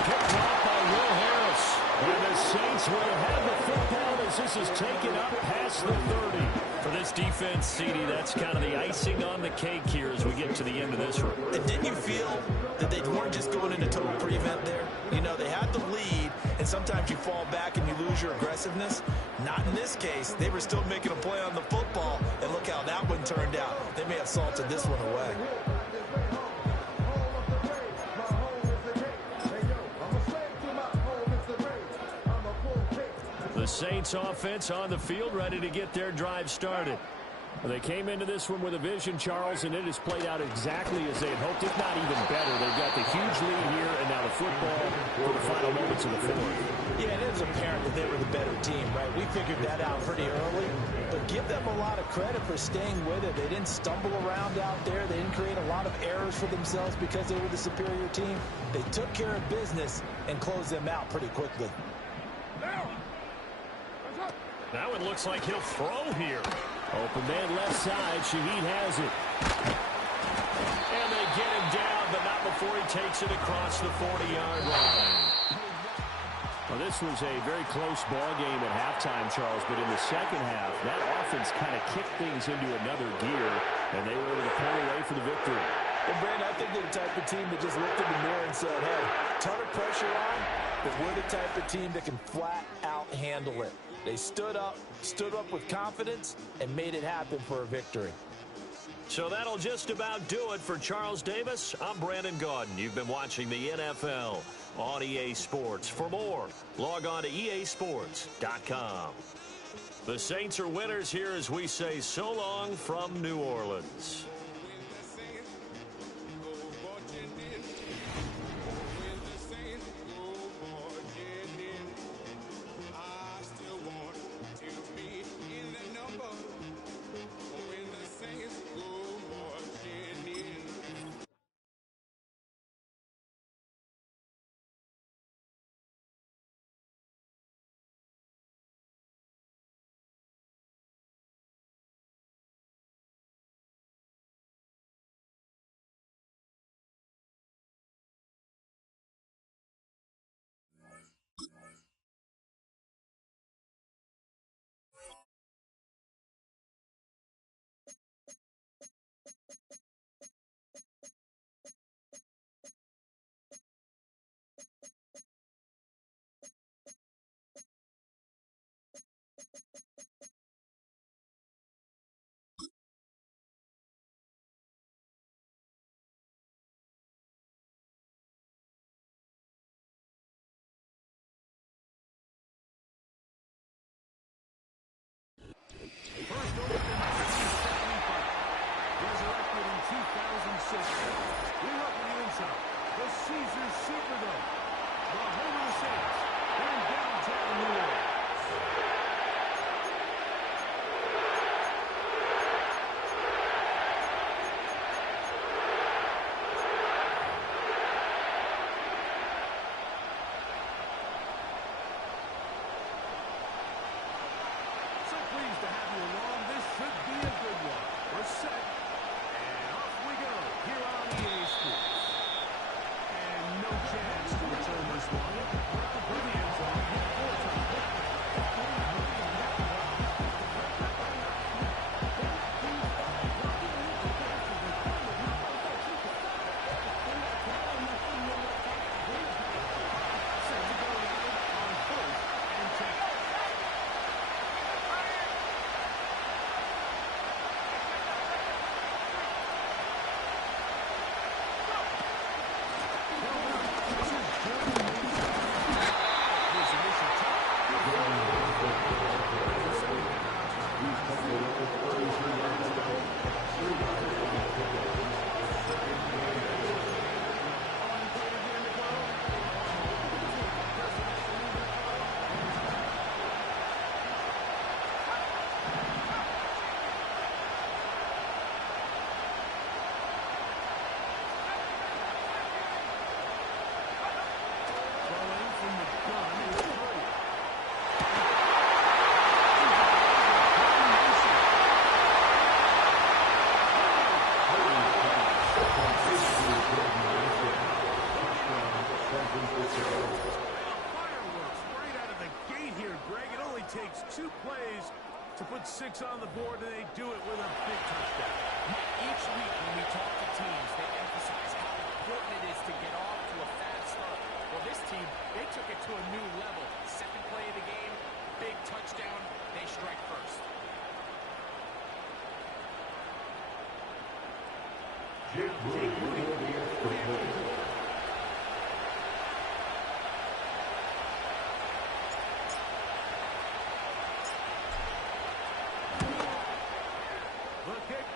Picked off by Will Harris. And the Saints will have the football as this is taken up past the 30. For this defense, CD, that's kind of the icing on the cake here as we get to the end of this one. And didn't you feel that they weren't just going into total prevent there? You know, they had the lead, and sometimes you fall back and you lose your aggressiveness. Not in this case. They were still making a play on the football, and look how that one turned out. They may have salted this one away. The Saints offense on the field ready to get their drive started. Well, they came into this one with a vision, Charles, and it has played out exactly as they had hoped, if not even better. They've got the huge lead here, and now the football for the final moments of the fourth. Yeah, it is apparent that they were the better team, right? We figured that out pretty early, but give them a lot of credit for staying with it. They didn't stumble around out there. They didn't create a lot of errors for themselves because they were the superior team. They took care of business and closed them out pretty quickly. Now it looks like he'll throw here. Open man left side. Shaheed has it. And they get him down, but not before he takes it across the 40-yard line. Well, this was a very close ball game at halftime, Charles, but in the second half, that offense kind of kicked things into another gear, and they were able to pull away for the victory. Well, Brandon, I think they're the type of team that just looked in the mirror and said, hey, ton of pressure on, but we're the type of team that can flat out handle it. They stood up with confidence, and made it happen for a victory. So that'll just about do it for Charles Davis. I'm Brandon Gaudin. You've been watching the NFL on EA Sports. For more, log on to easports.com. The Saints are winners here as we say so long from New Orleans. takes 2 plays to put 6 on the board, and they do it with a big touchdown. Each week when we talk to teams, they emphasize how important it is to get off to a fast start. Well, this team, they took it to a new level. Second play of the game, big touchdown, they strike first. Jake Moody.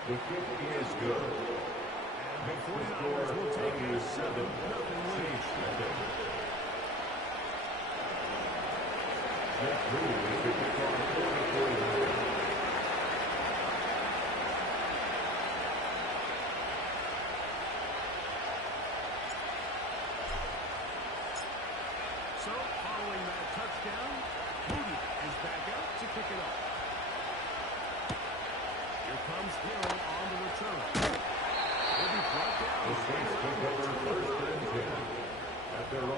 The kick is good. And the 49ers will take a 7-0 lead. Jake Moody is the kick on 44. So, following that touchdown, Moody is back out to kick it off. Here comes Hill on the return. He'll be brought down. The Saints take over 1st and 10 at their own.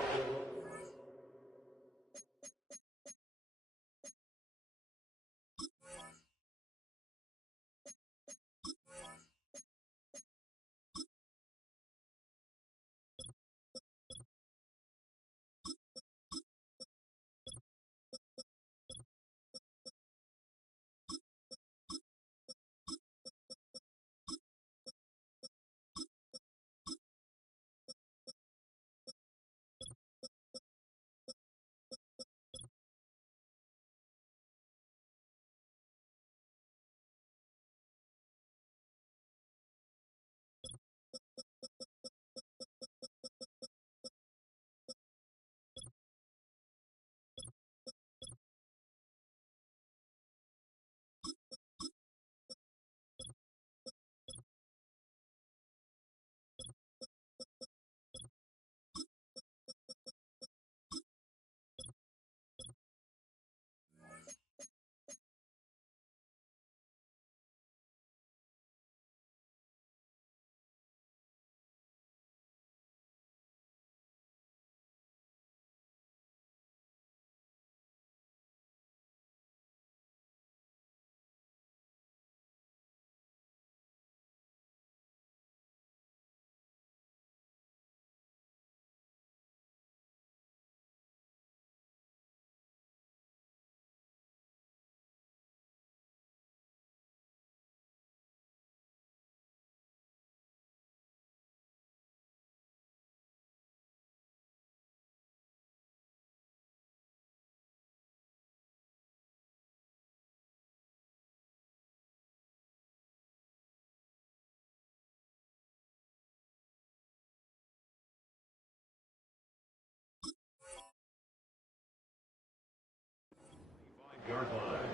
Yard line.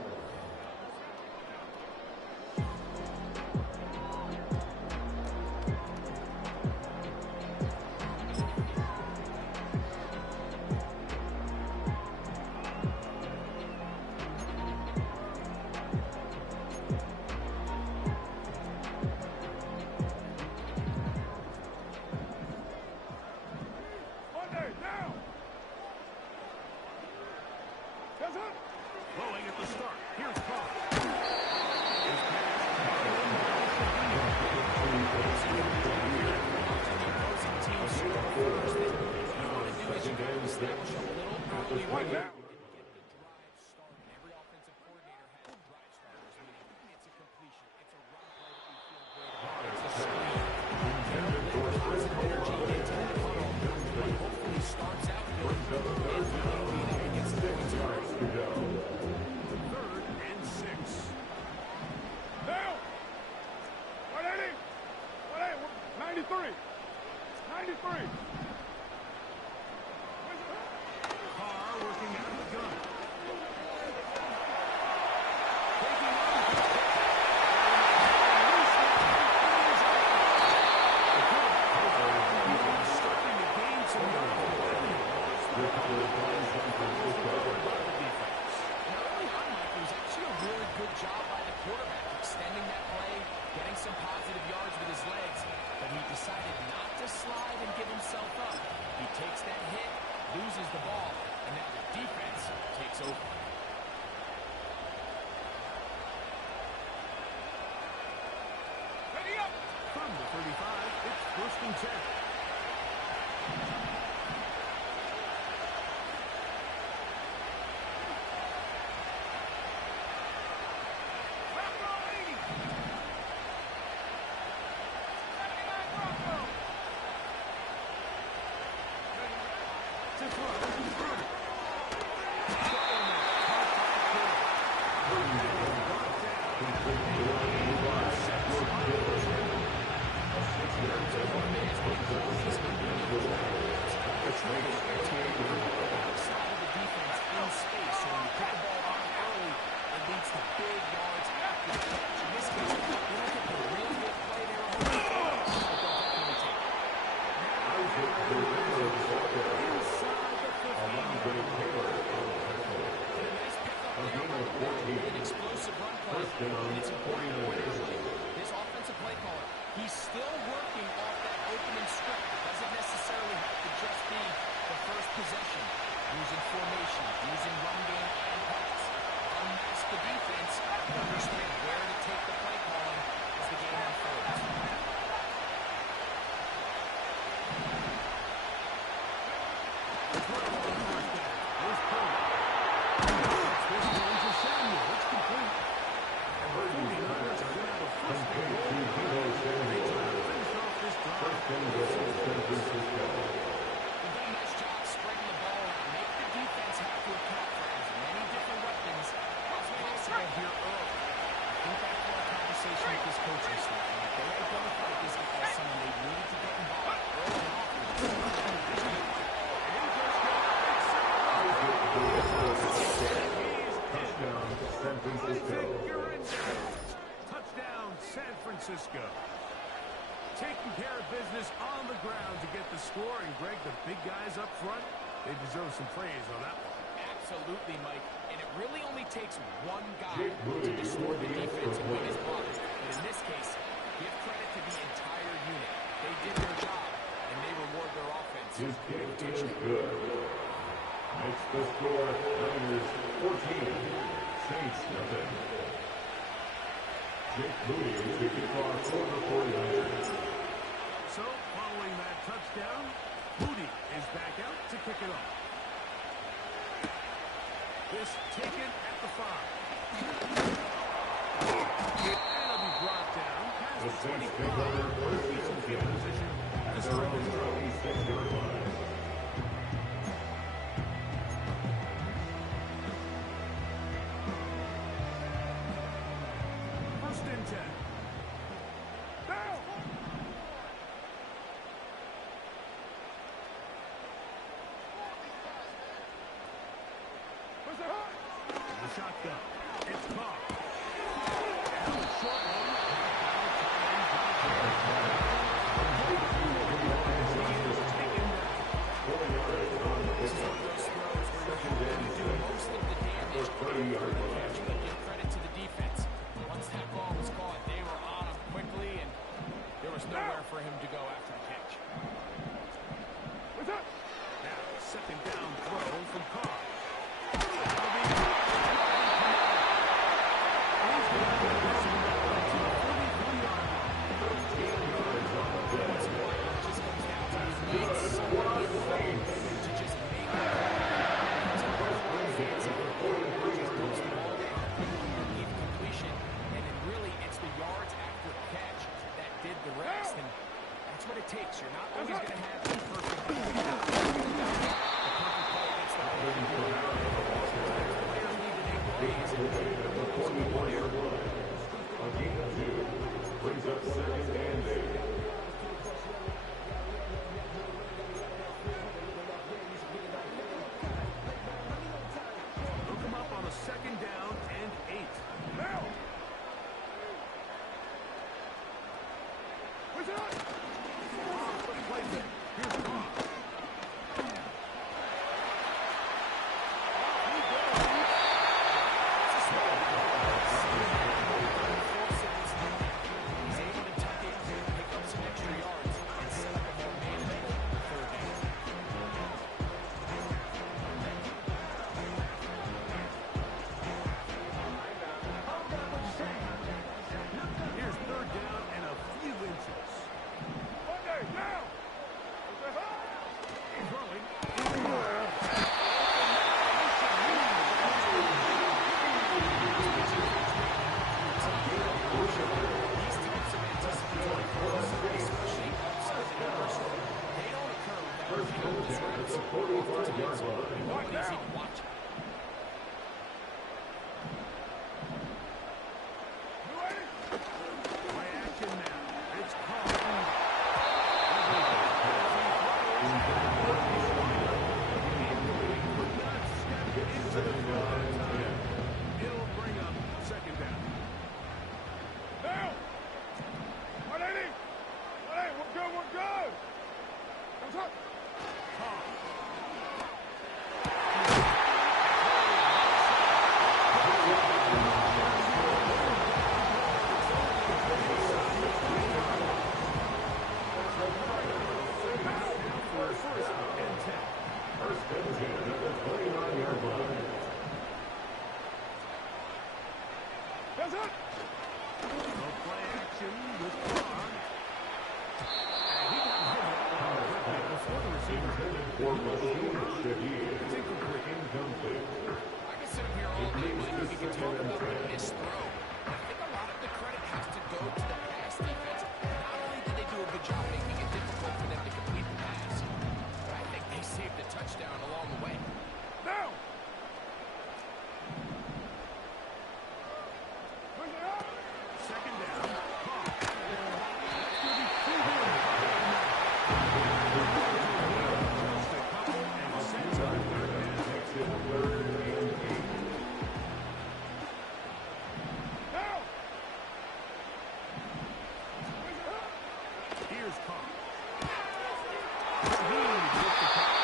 Blowing at the start. Here's Carr. One down. Carr working out. and 10. He's still working off that opening script. It doesn't necessarily have to just be the first possession. Using formation, using run game and pass. Unmask the defense and understand where to take the play calling as the game unfolds. Touchdown, San Francisco. Taking care of business on the ground to get the score. And, Greg, the big guys up front, they deserve some praise on that one. Absolutely, Mike. And it really only takes one guy to distort the defense and win his block. But in this case, give credit to the entire unit. They did their job, and they reward their offense. His kick is good. Makes the score Niners 14, Saints nothing. Jake Moody to kick off for the 49ers. So, following that touchdown, Moody is back out to kick it off. This taken at the 5. And it'll be brought down past The the Saints 25. take over first Decent and field 10 position at to their start own this drive. 26-yard line. First and 10. Now! The shotgun. It's caught. And the short one. Nowhere for him to go after the catch. Now, second down throw from Carr. That's what it takes. You're not always going to have the perfect play. The perfect play against the players need to make plays. Brings up second and 8. Look him up on a second down and 8. Now! Where's it at? Off the play there. Here's Carr. He's able to tuck it, pick up No play action with Carr. And he got hit before the receiver. It's incomplete. I can sit up here all day, Mike, and we can talk about the missed throw. But I think a lot of the credit has to go to the pass defense. Not only did they do a good job making it difficult for them to complete the pass, but I think they saved the touchdown along the way. Now! Second down. Carr. That's going to be too good. Just a couple and sends on third down. Makes it 3rd and 8. Here's Carr. Shaheed with the catch.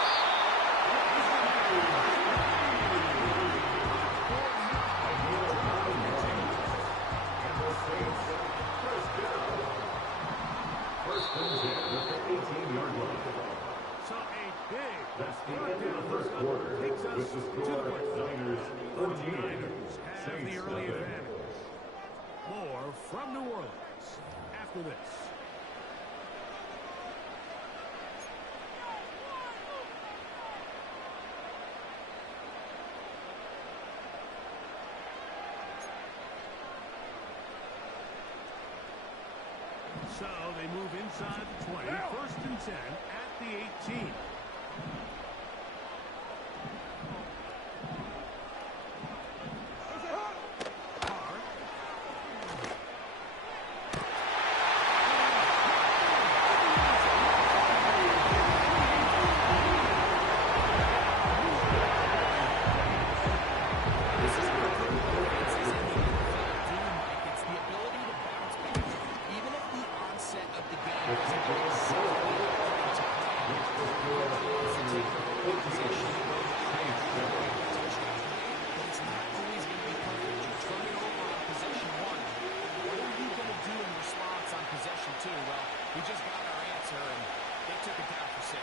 First and 10 at the 18-yard line. So a big That's the end of the first quarter. takes us With the to the score, break. Niners 14, Niners have Saints the early 7. advantage. More from New Orleans after this. So they move inside the 20. First and 10 at the 18. Carr. This is what the defense is in the NFL do, Mike. It's the ability to bounce back. Even if the onset of the game doesn't go exactly according to plan, it's to take the field position and go higher and get a touchdown. But it's not always going to be perfect. You turn it over on possession 1. What are you going to do in response on possession 2? Well, we just got our answer, and they took it down for 6.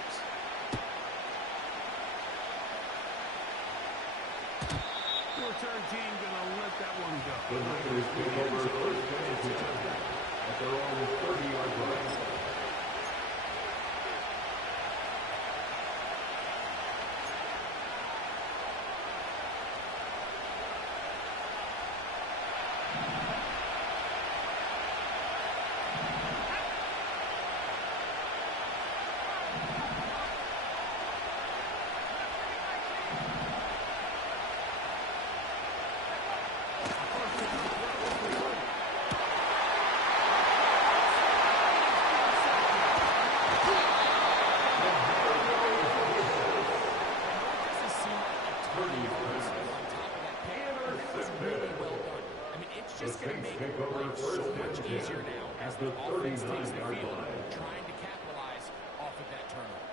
The return team going to let that one go. The Niners take over first and 10 at their own 30-yard line. Just going to make life so much easier now as the offense takes the field, trying to capitalize off of that turnover.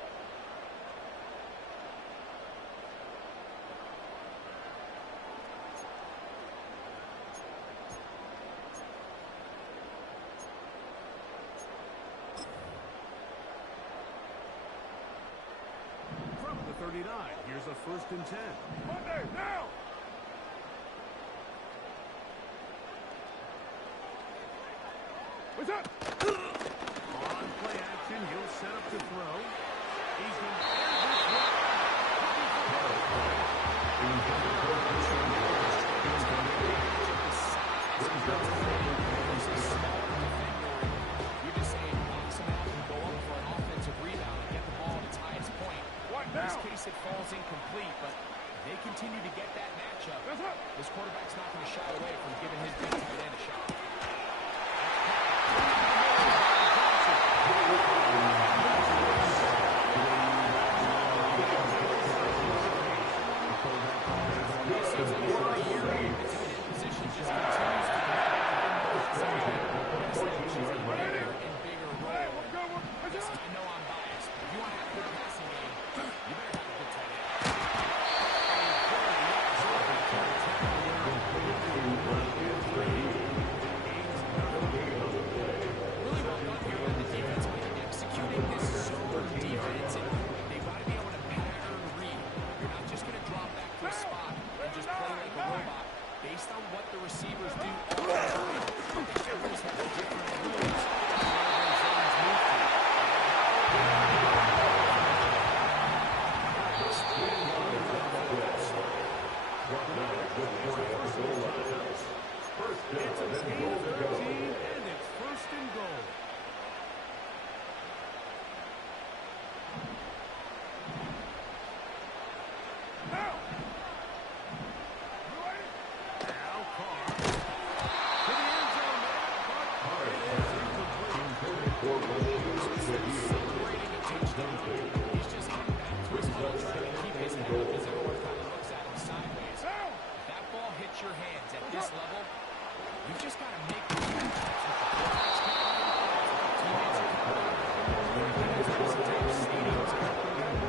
From the 39, here's a first and 10. Monday, now! What's up? On play action, he'll set up to throw. He's going to fire this one. You're just saying box him out and go up for an offensive rebound and get the ball at its highest point. In this case, it falls incomplete, but they continue to get that matchup. This quarterback's not going to shy away from giving his big tight end a shot. based on what the receivers do all the time, they should just have different rules wherever zones move to. It's a gain of 13, and it's first and goal. Now Carr to the end zone there, but it is Celebrating a touchdown. He's just heading back to his huddle trying to keep his head up as everyone kind of looks at him sideways. If that ball hits your hands at this level, you just got to make the catch. That's what the quarterback's counting on. That's what the teammates are counting on. That's what this entire stadium's counting on.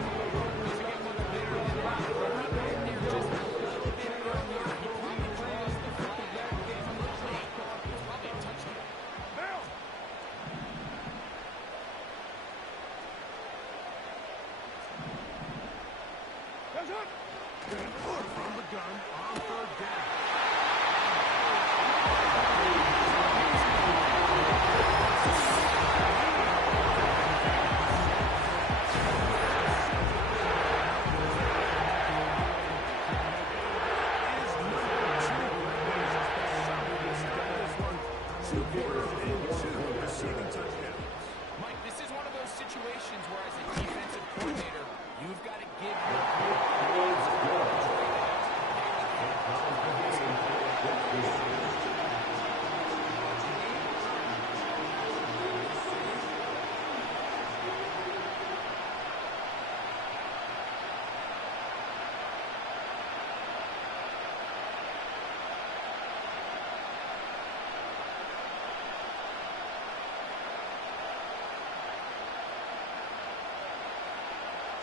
Doesn't get much better than that. If he got there just a little bit earlier, he probably draws the flag. Gave him a little late. It's probably a touchdown. from the gun on third down. Mike, this is one of those situations where as a defensive coordinator, you've got to give your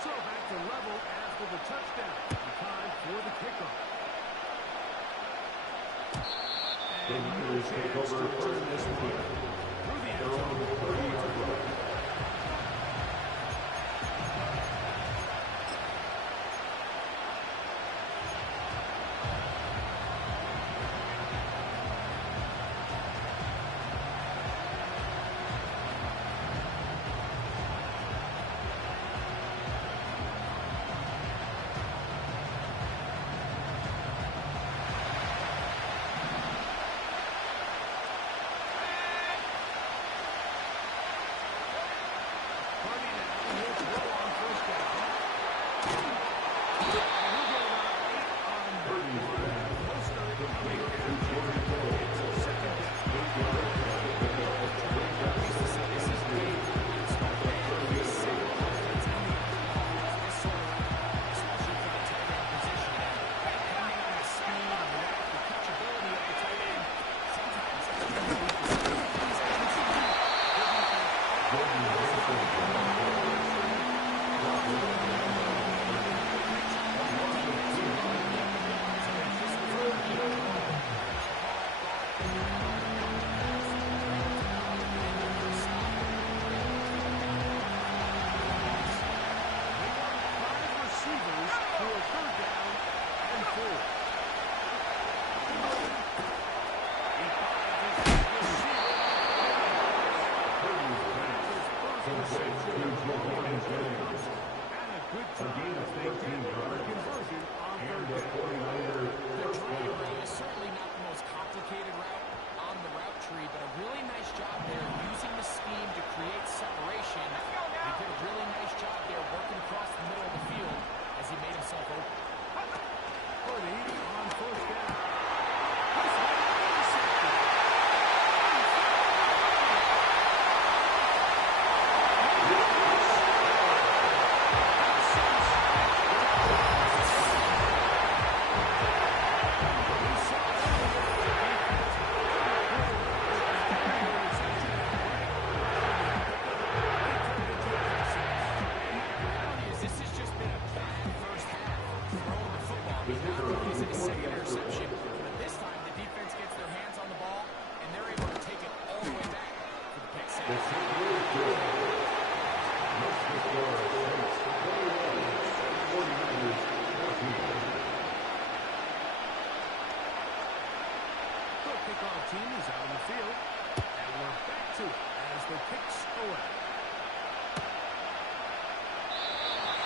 So back to level after the touchdown. Time for the kickoff. The Raiders take over first and 10. Through the end zone. 30-yard line. kickoff team is out on the field. And we're back to it as the kicks away.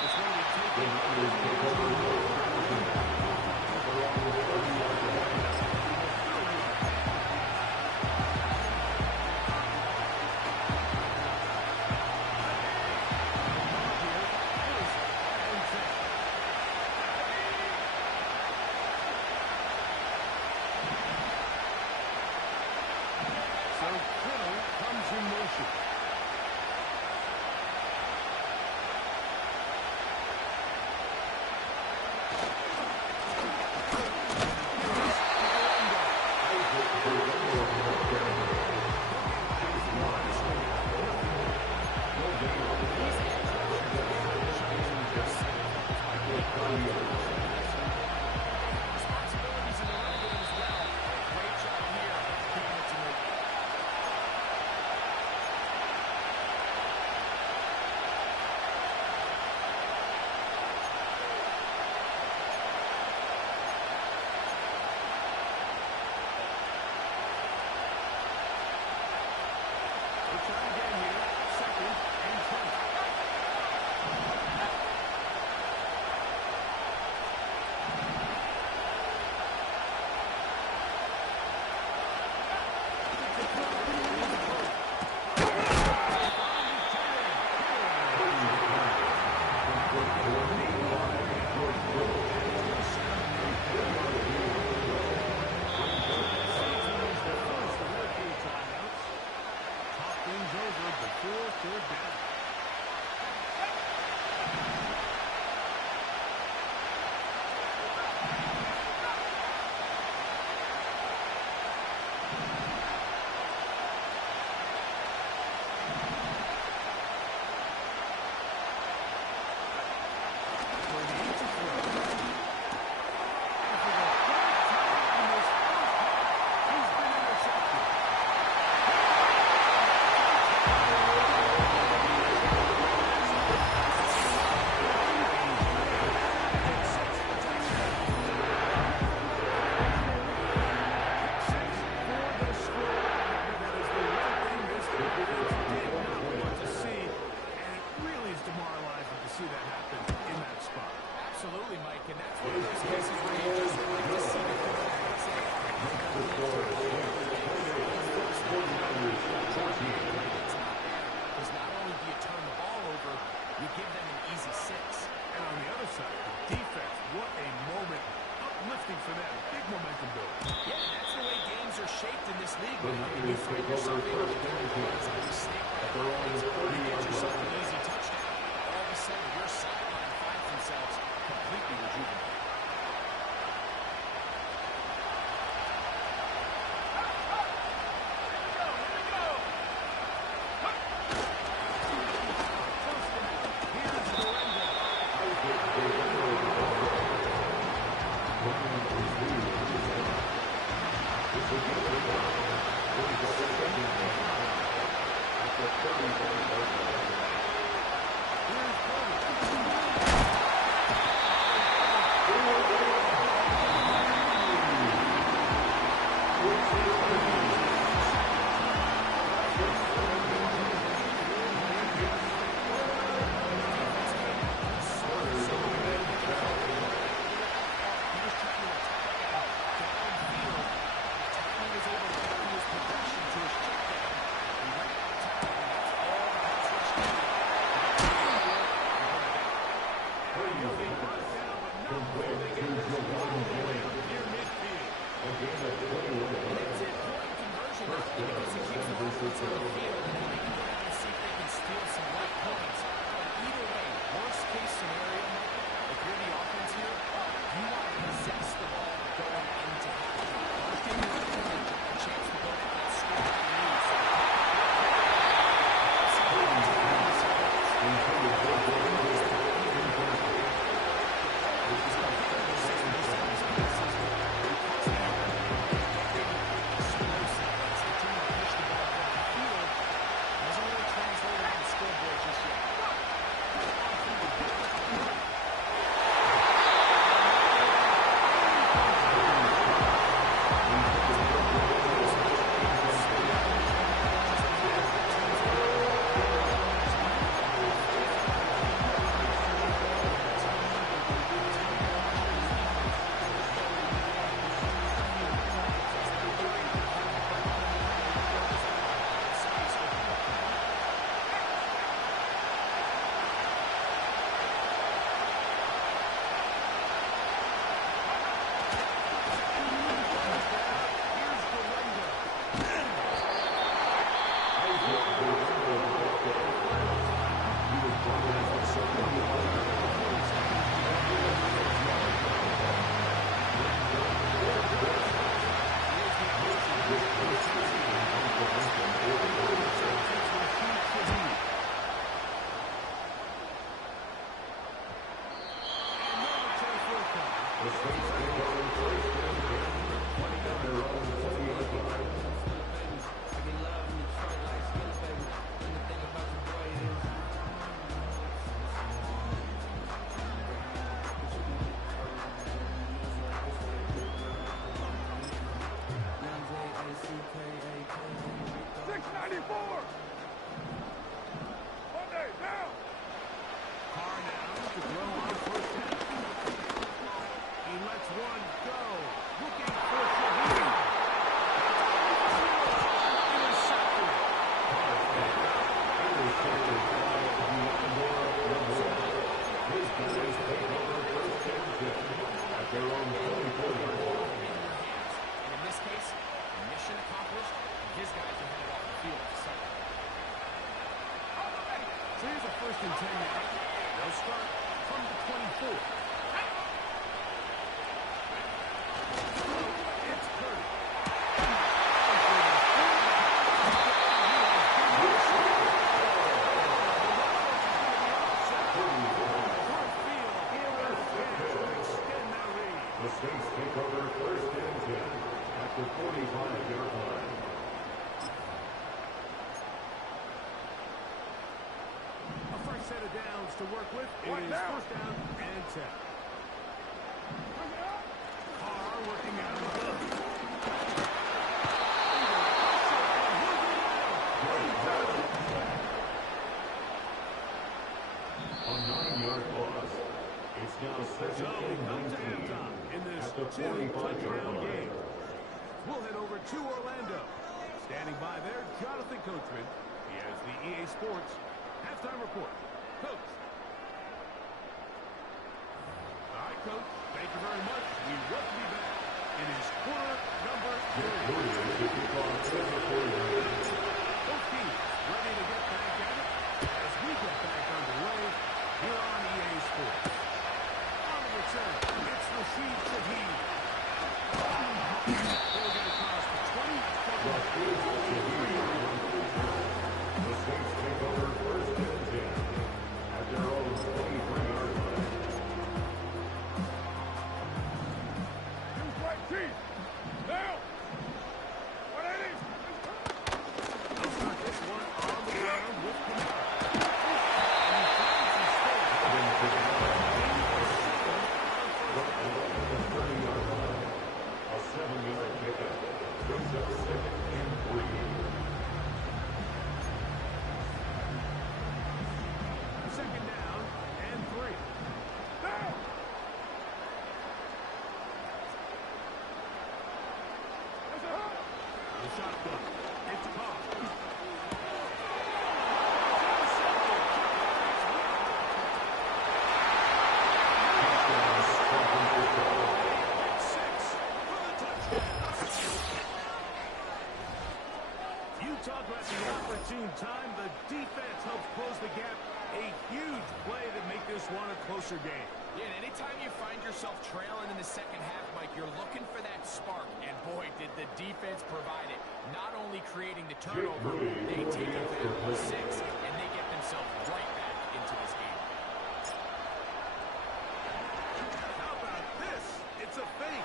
It's going to be taken. the 45-yard line. A fresh set of downs to work with. It is first down and 10. Carr working out of the book. A 9-yard loss. It's now second and 19 in this at the 45-yard line. game. We'll head over to Orlando. Standing by there, Jonathan Coachman. He has the EA Sports halftime report. Coach. All right, Coach. Thank you very much. We welcome you back. It is quarter number 3. Both teams ready to get back at it as we get back underway here on EA Sports. On the return, it's Rashid Shaheed. They'll get across the 20. The Saints take over first and 10 at their own 23-yard line. Use right teeth. Now. What it is? I'll start this one on the ground with Kamara. A 7-yard pickup brings up second and 3. Second down and 3. Now. The shotgun. It's caught. You talk about the opportune time. The defense helps close the gap. A huge play to make this one a closer game. Yeah, and anytime you find yourself trailing in the second half, Mike, you're looking for that spark. And boy, did the defense provide it. Not only creating the turnover, they take advantage of 6, and they get themselves right back into this game. How about this? It's a fake.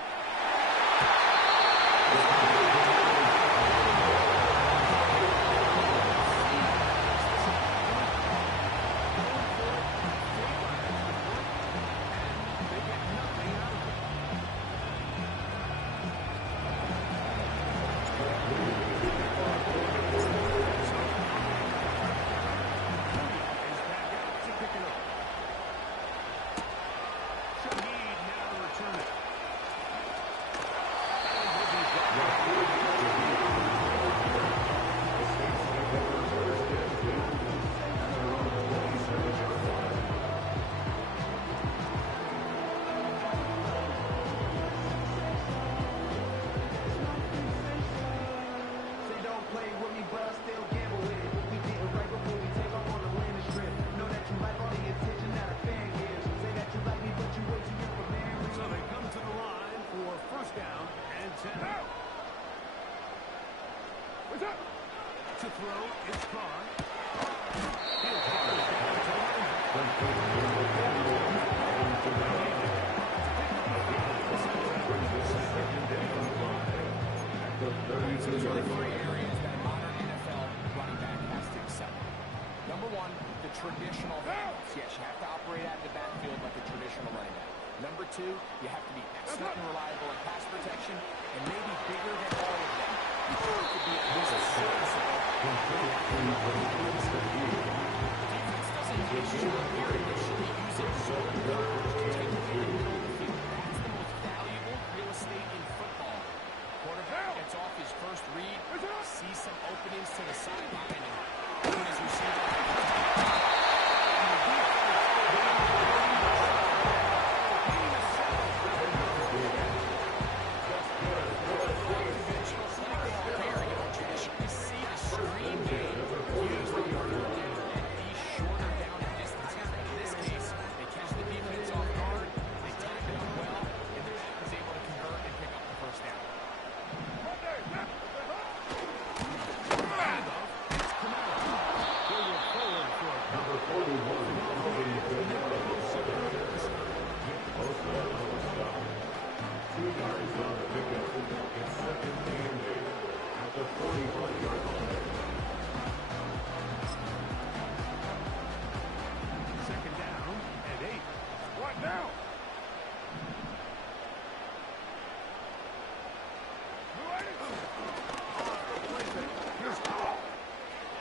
To throw, it's Carr. There's really 3 areas that a modern NFL running back has to excel in. Number 1, the traditional handoffs. Yes, you have to operate out of the backfield like a traditional running back. Number 2, you have to be excellent and reliable in pass protection, and maybe bigger than all of them. You could be at least serviceable. Defense doesn't use you here initially. Use it so take it in the middle of the field. That's the most valuable real estate in football. Quarterback gets off his first read, sees some openings to the sideline, and his receiver.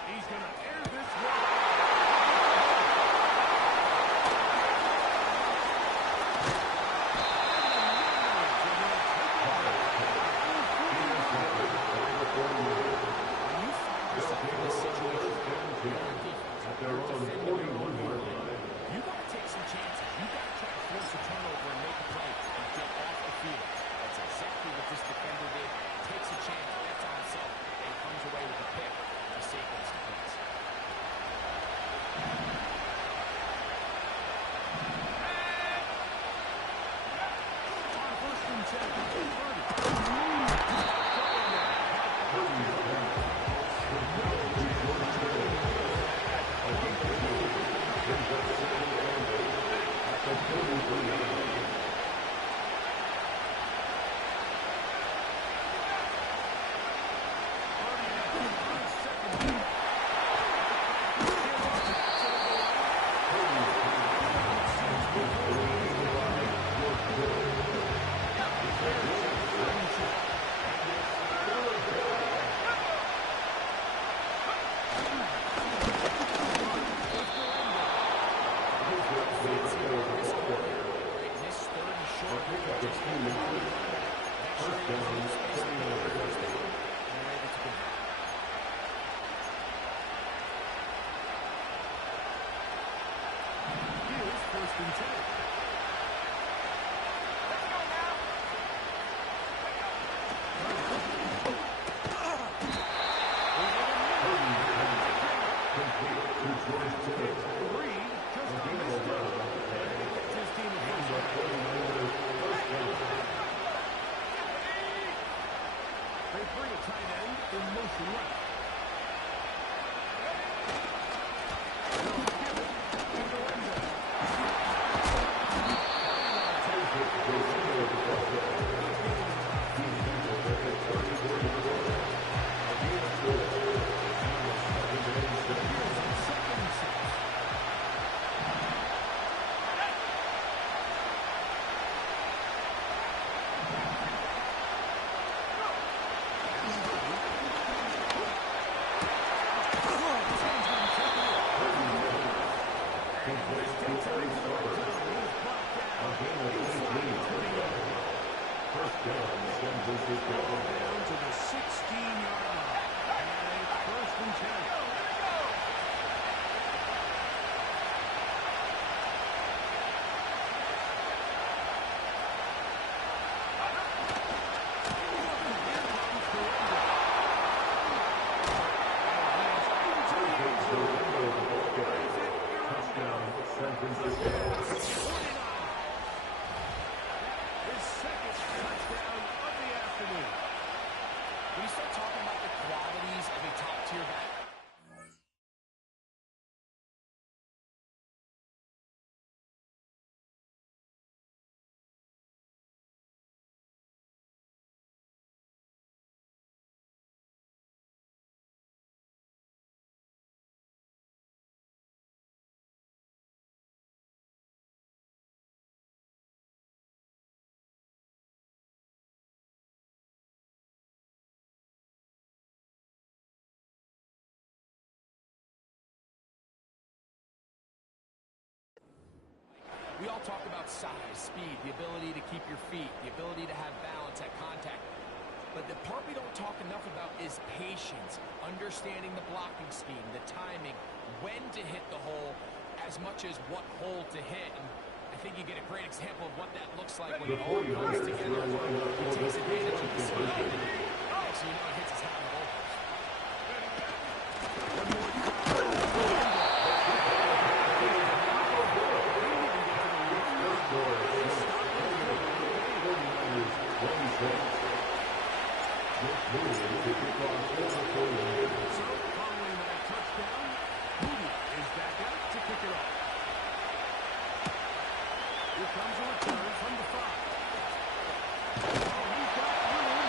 He's going to air this one. When you find yourself in this situation, you got to take some chances. You got to try to force a turnover and make a play and get off the field. That's exactly what this defender did. Takes a chance, bets on himself, and comes away with a pick to save his defense. On first and 10. They bring a tight end in motion left. Down to the 16-yard line. And a first and 10. When you start talking about the qualities of a top-tier back, we all talk about size, speed, the ability to keep your feet, the ability to have balance at contact. But the part we don't talk enough about is patience, understanding the blocking scheme, the timing, when to hit the hole, as much as what hole to hit. And I think you get a great example of what that looks like when it all comes together. He takes advantage of the speed. Next thing you know, he hits his head on the goal post. Following that touchdown, Moody is back out to kick it off. Here comes a return from the 5. He's got room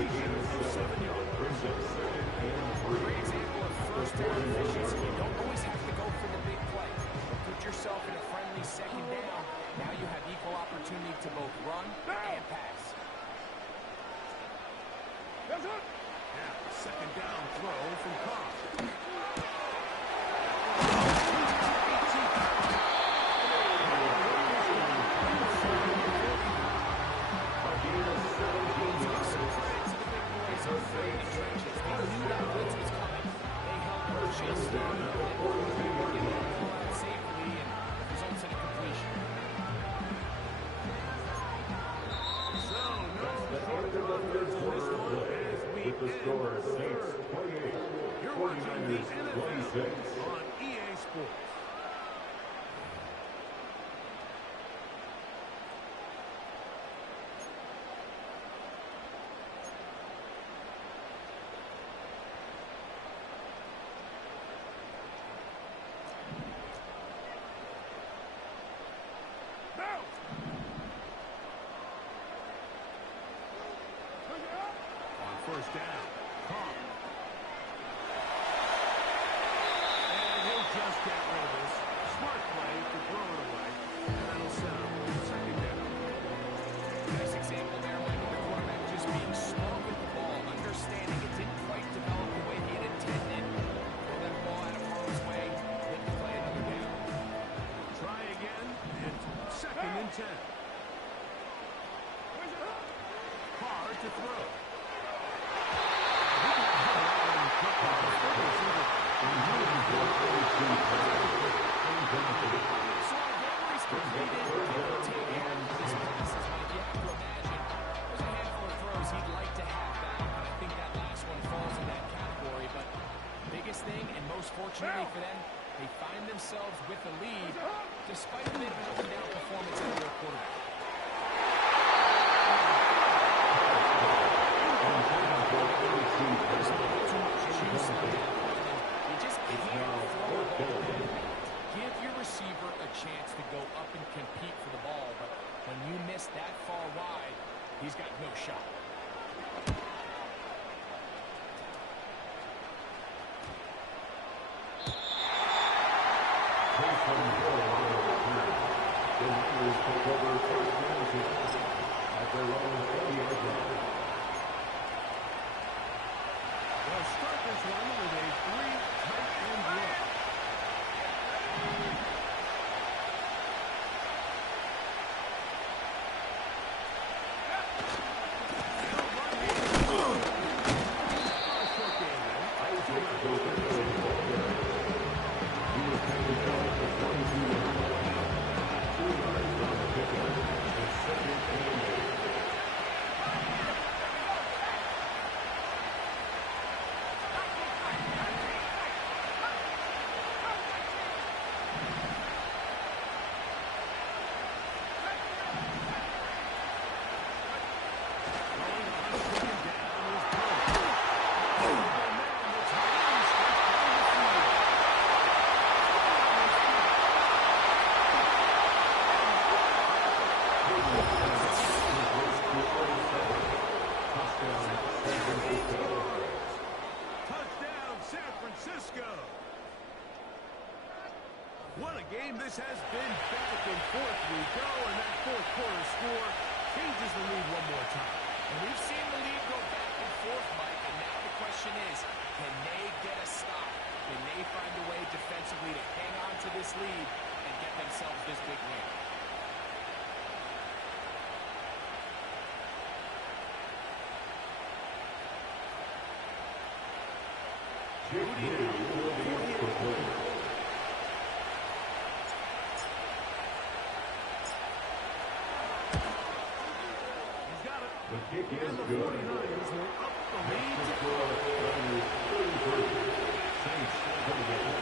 completion of 7 yards. Brings up 2nd and 3. Great example of first down efficiency. You don't always have to go for the big play. But put yourself in a friendly 2nd down. Now you have equal opportunity to both run and pass. Now, 2nd down throw from Cobb. With the score, Saints 28, You're watching the 49ers NFL 26. on EA Sports. First down. Cobb. And he'll just get rid of this. Smart play to throw it away. And that'll set up 2nd down. Nice example there, Michael. The quarterback just being smart with the ball, understanding it didn't quite develop the way he had intended. Throw that ball out of harm's way, hit the play another down. Try again. And 2nd and 10. Carr to throw. Fortunately for them, they find themselves with the lead, despite a bit of an up-and-down performance out of their quarterback. There's a little too much juice on that one, and you just can't throw the ball. Give your receiver a chance to go up and compete for the ball, but when you miss that far wide, he's got no shot. Take over first and 10 at their own 40-yard line. They'll start this one with a 3 tight end look. What a game this has been. Back and forth we go, and that fourth quarter score changes the lead one more time. And we've seen the lead go back and forth, Mike, and now the question is, can they get a stop? Can they find a way defensively to hang on to this lead and get themselves this big win? The kick is And the good. 49ers will up the lead. The score, 33. Saints for the game.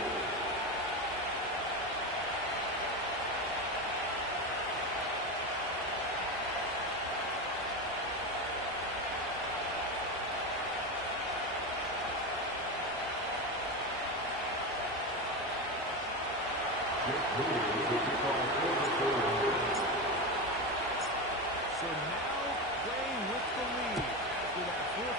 So now playing with the lead after that fourth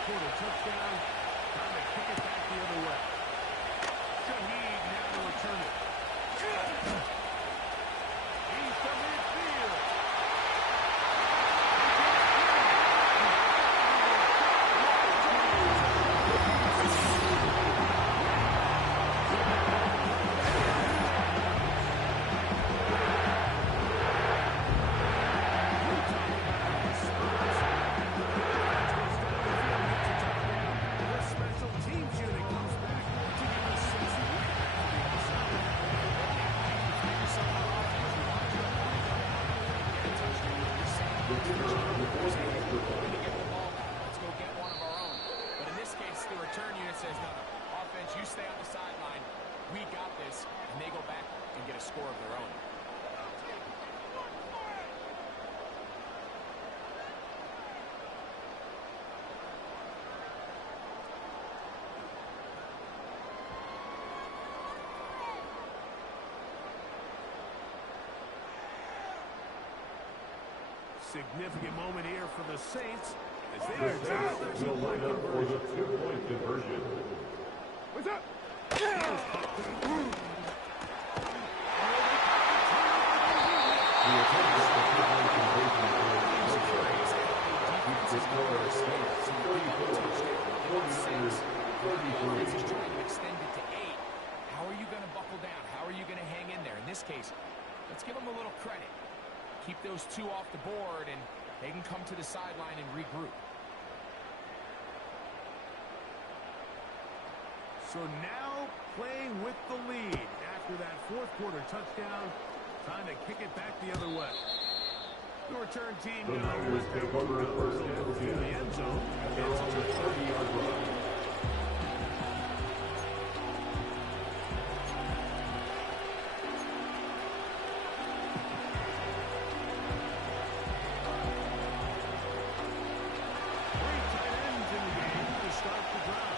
Significant moment here for the Saints as they The are Saints will line up for the two-point conversion. What's up? The attempt at the two-point conversion keeps the score at 34, 49ers 33. Trying to extend it to 8. How are you going to buckle down? How are you going to hang in there? In this case, let's give them a little credit. Keep those 2 off the board, and they can come to the sideline and regroup. So now playing with the lead after that fourth quarter touchdown, trying to kick it back the other way. The return team The now Niners with their take over at first to and 10. the end zone. They're on the 30-yard line. Three tight ends in the game to start the drive.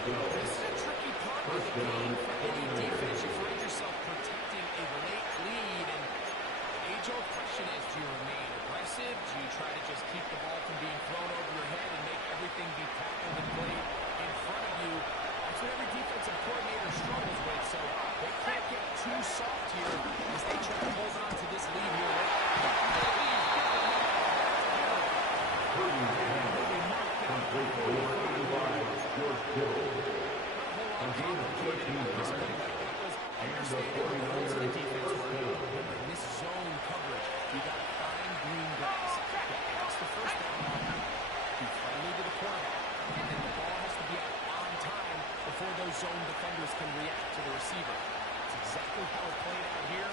This is a tricky part of the game for any defense. You find yourself protecting a late lead, and the age-old question is, do you remain aggressive? Do you try to just keep the ball from being thrown over your head and make everything be tackled and played in front of you? That's what every defensive coordinator struggles with, so they can't get too soft here as they try to hold on to this lead here. Complete for 85, George Kittle. A gain of 13 yards. And the 49ers first down. In this zone coverage, you got to find green grass. That's the first down. Be friendly to the quarterback, and then the ball has to be out on time before those zone defenders can react to the receiver. It's exactly how it played out here.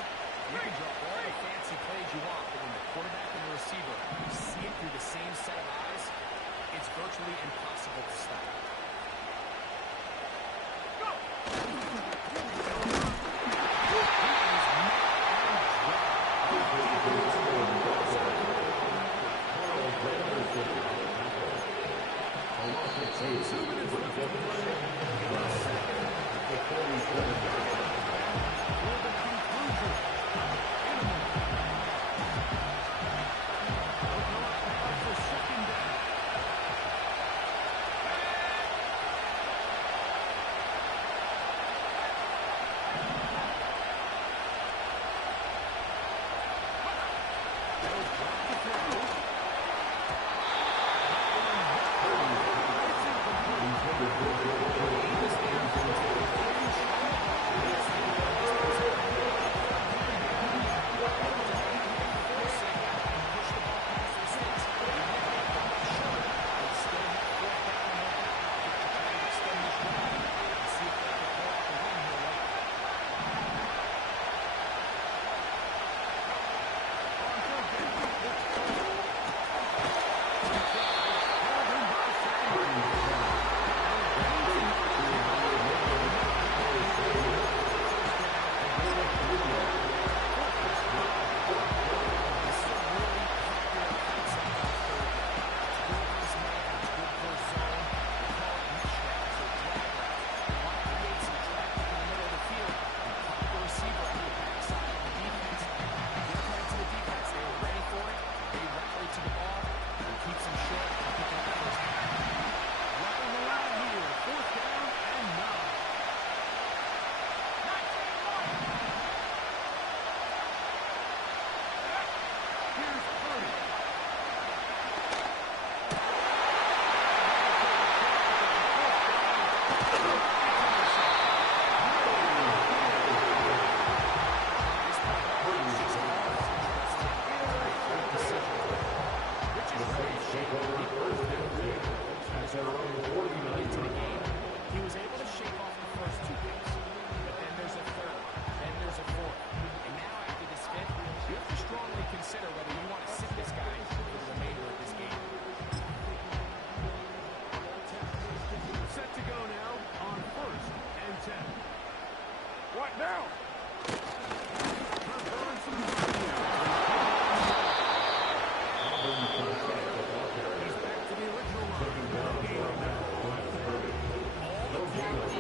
You can draw all the fancy plays you want, but when the quarterback and the receiver see it through the same set of eyes, it's virtually impossible to stop.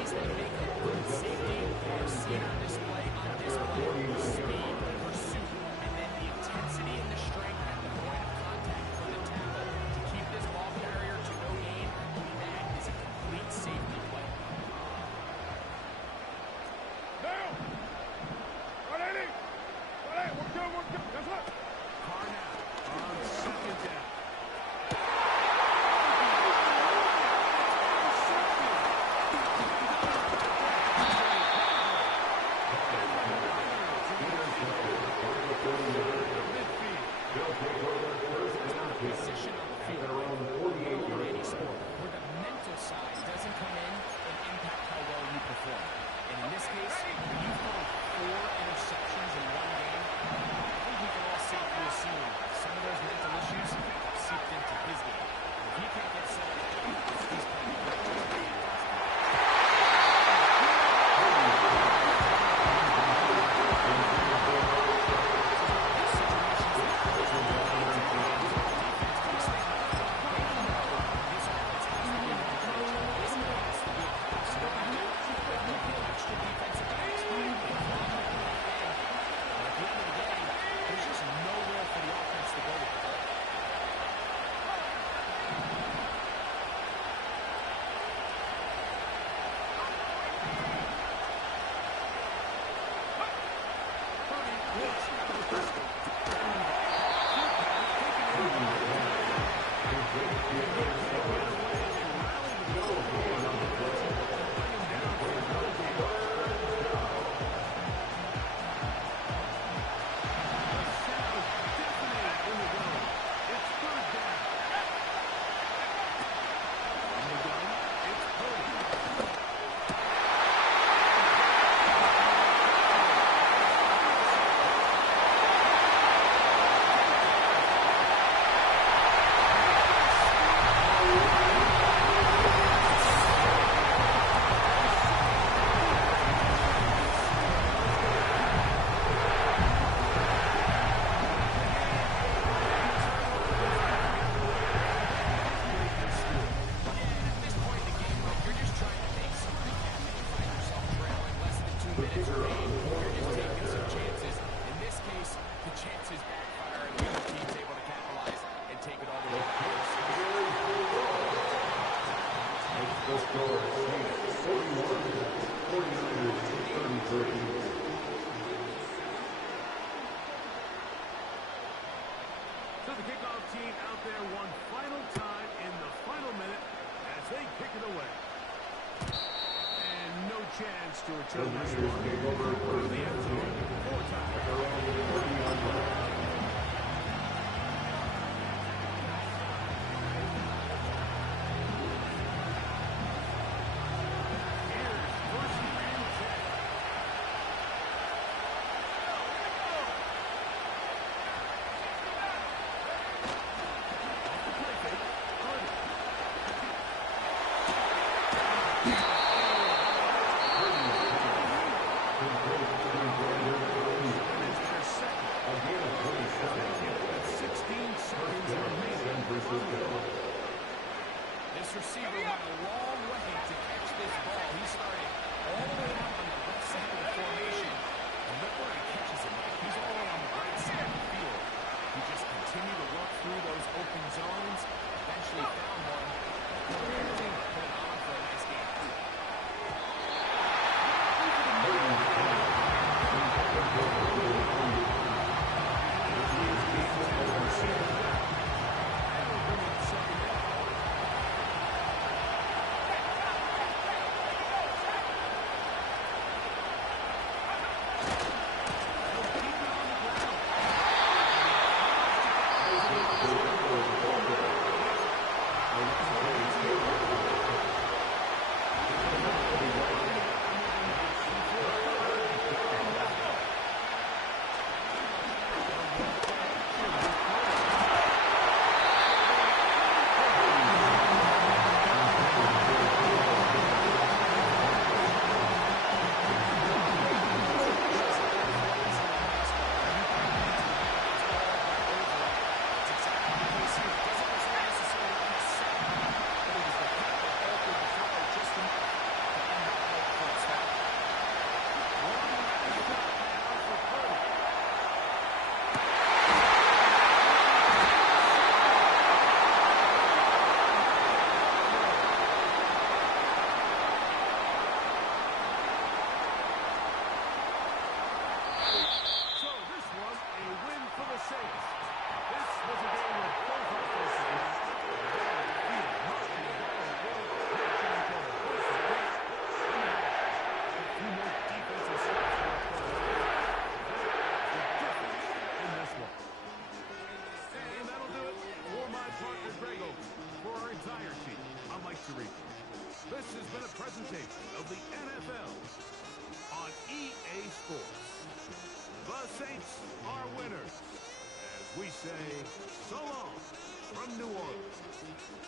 ways they make a good safety are seen on display on this play. Speed, pursuit, and then the intensity and the strength at the point of contact for the tackle to keep this ball carrier to no gain. That is a complete safety play. Now! 180! 180! We're good, we're good. Guess what? Carnell on second down. Position on the field in any sport where the mental side doesn't come in and impact how well you perform. And in this case, when you've thrown 4 interceptions in one game, I think we can all safely assume some of those mental issues seeped into his game. If he can't get settled, he's playing great. So the kickoff team out there one final time in the final minute as they kick it away. And no chance to return this one to the end zone. 4 times. Saints are winners. As we say, so long from New Orleans.